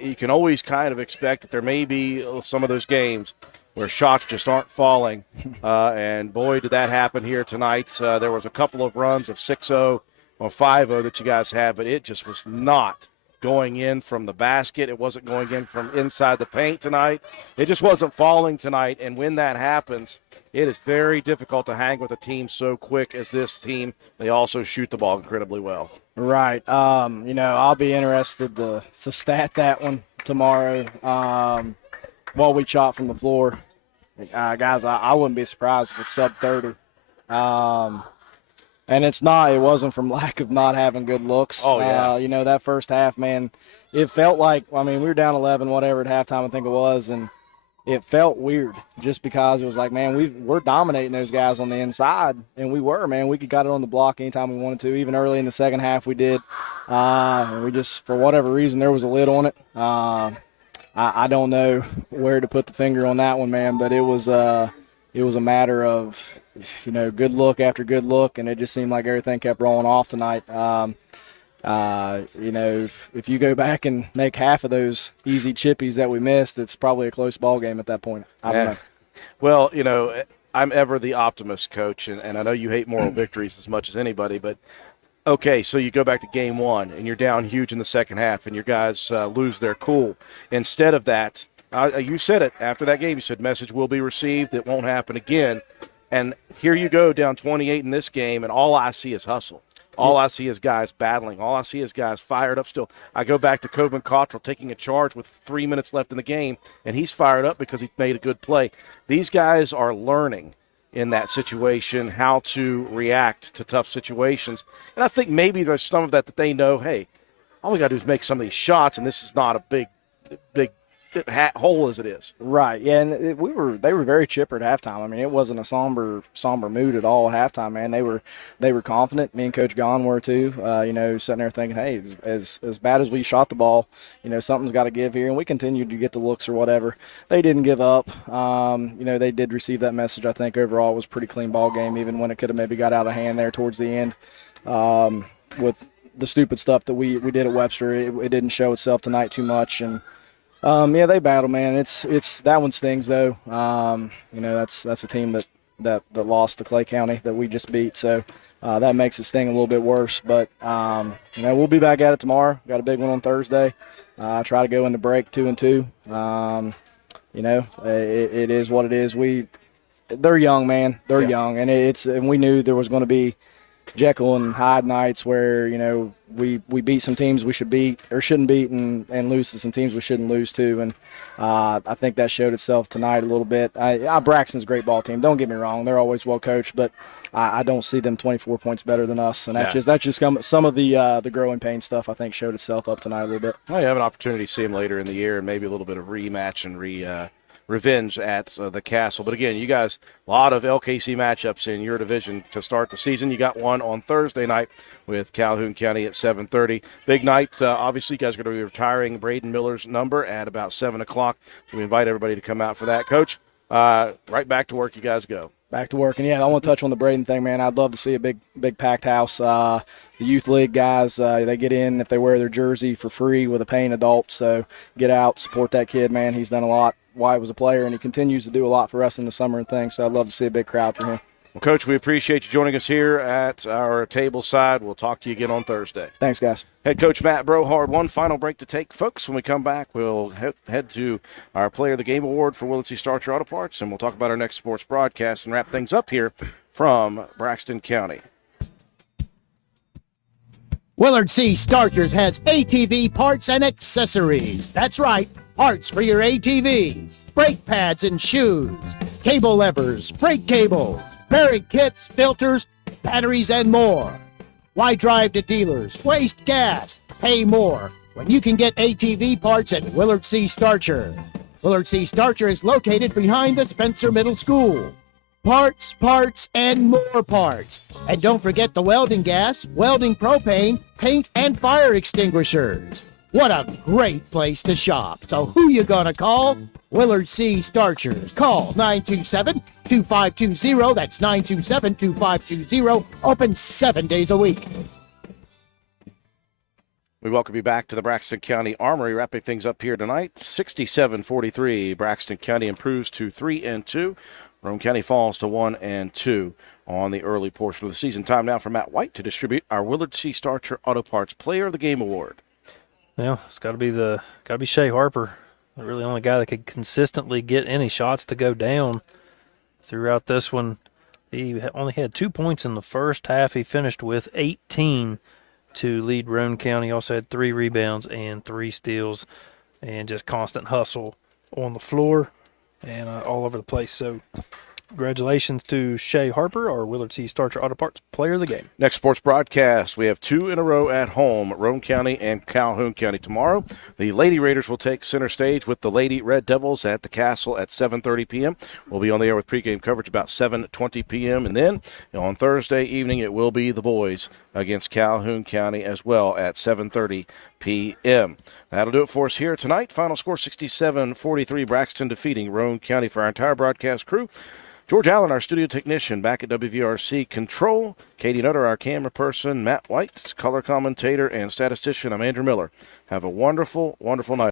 you can always kind of expect that there may be some of those games where shots just aren't falling. And, boy, did that happen here tonight. There was a couple of runs of 6-0 or 5-0 that you guys had, but it just was not going in from the basket. It wasn't going in from inside the paint tonight. It just wasn't falling tonight. And when that happens, it is very difficult to hang with a team so quick as this team. They also shoot the ball incredibly well. Right. I'll be interested to stat that one tomorrow. What we shot from the floor. Guys, I wouldn't be surprised if it's sub 30. And it wasn't from lack of not having good looks. Oh, yeah. That first half, man, it felt like, we were down 11, whatever at halftime I think it was, and it felt weird just because it was like, man, we're dominating those guys on the inside, and we were, man. We got it on the block anytime we wanted to. Even early in the second half we did. And we just, for whatever reason, there was a lid on it. I don't know where to put the finger on that one, man, but it was a matter of, good look after good look, and it just seemed like everything kept rolling off tonight. If you go back and make half of those easy chippies that we missed, it's probably a close ball game at that point. I don't know. Well, I'm ever the optimist, Coach, and I know you hate moral victories as much as anybody, but okay, so you go back to game 1, and you're down huge in the second half, and your guys lose their cool. Instead of that, you said it after that game. You said message will be received. It won't happen again. And here you go down 28 in this game, and all I see is hustle. All I see is guys battling. All I see is guys fired up still. I go back to Coben Cottrell taking a charge with 3 minutes left in the game, and he's fired up because he made a good play. These guys are learning in that situation how to react to tough situations. And I think maybe there's some of that they know, hey, all we got to do is make some of these shots, and this is not a big hole as it is. Right, yeah, and they were very chipper at halftime. I mean, it wasn't a somber mood at all at halftime, man. They were confident. Me and Coach Gahn were too. Sitting there thinking, hey, as bad as we shot the ball, something's got to give here, and we continued to get the looks or whatever. They didn't give up. They did receive that message. I think overall it was a pretty clean ball game, even when it could have maybe got out of hand there towards the end. With the stupid stuff that we did at Webster, it didn't show itself tonight too much, and. They battle, man. It's that one stings though. That's a team that lost to Clay County that we just beat, so that makes it sting a little bit worse. But we'll be back at it tomorrow. Got a big one on Thursday. Try to go into break 2-2. It is what it is. They're young, man. They're young, and we knew there was going to be Jekyll and Hyde nights where we beat some teams we should beat or shouldn't beat and lose to some teams we shouldn't lose to, and I think that showed itself tonight a little bit. Braxton's a great ball team, don't get me wrong, they're always well coached, but I don't see them 24 points better than us, and that's just some of the growing pain stuff I think showed itself up tonight a little bit. Well, you have an opportunity to see them later in the year and maybe a little bit of rematch and revenge at the Castle. But again, you guys, a lot of LKC matchups in your division to start the season. You got one on Thursday night with Calhoun County at 7:30. Big night. Obviously, you guys are going to be retiring Braden Miller's number at about 7 o'clock. So we invite everybody to come out for that. Coach, right back to work you guys go. Back to work. And, I want to touch on the Braden thing, man. I'd love to see a big packed house. The youth league guys, they get in if they wear their jersey for free with a paying adult. So get out, support that kid, man. He's done a lot while he was a player, and he continues to do a lot for us in the summer and things. So I'd love to see a big crowd for him. Well, Coach, we appreciate you joining us here at our table side. We'll talk to you again on Thursday. Thanks, guys. Head coach Matt Brohard, one final break to take. Folks, when we come back, we'll head to our Player of the Game Award for Willard C. Starcher Auto Parts, and we'll talk about our next sports broadcast and wrap things up here from Braxton County. Willard C. Starchers has ATV parts and accessories. That's right, parts for your ATV. Brake pads and shoes, cable levers, brake cables, bearing kits, filters, batteries, and more. Why drive to dealers, waste gas, pay more when you can get ATV parts at Willard C. Starcher? Willard C. Starcher is located behind the Spencer Middle School. Parts, and more parts. And don't forget the welding gas, welding propane, paint, and fire extinguishers. What a great place to shop. So who you gonna call? Willard C. Starchers. Call 927-2520. That's 927-2520. Open 7 days a week. We welcome you back to the Braxton County Armory, wrapping things up here tonight. 67-43. Braxton County improves to 3-2. Roane County falls to 1-2 on the early portion of the season. Time now for Matt White to distribute our Willard C. Starcher Auto Parts Player of the Game Award. Yeah, it's got to be Shea Harper. Really the only guy that could consistently get any shots to go down throughout this one. He only had 2 points in the first half. He finished with 18 to lead Roane County. Also had 3 rebounds and 3 steals, and just constant hustle on the floor and all over the place. So congratulations to Shea Harper, our Willard C. Starcher Auto Parts Player of the Game. Next sports broadcast, we have 2 in a row at home, Roane County and Calhoun County. Tomorrow, the Lady Raiders will take center stage with the Lady Red Devils at the Castle at 7:30 p.m. We'll be on the air with pregame coverage about 7:20 p.m. And then on Thursday evening, it will be the boys against Calhoun County as well at 7:30 p.m. That'll do it for us here tonight. Final score 67-43, Braxton defeating Roane County. For our entire broadcast crew, George Allen, our studio technician, back at WVRC Control. Katie Nutter, our camera person. Matt White, color commentator and statistician. I'm Andrew Miller. Have a wonderful, wonderful night.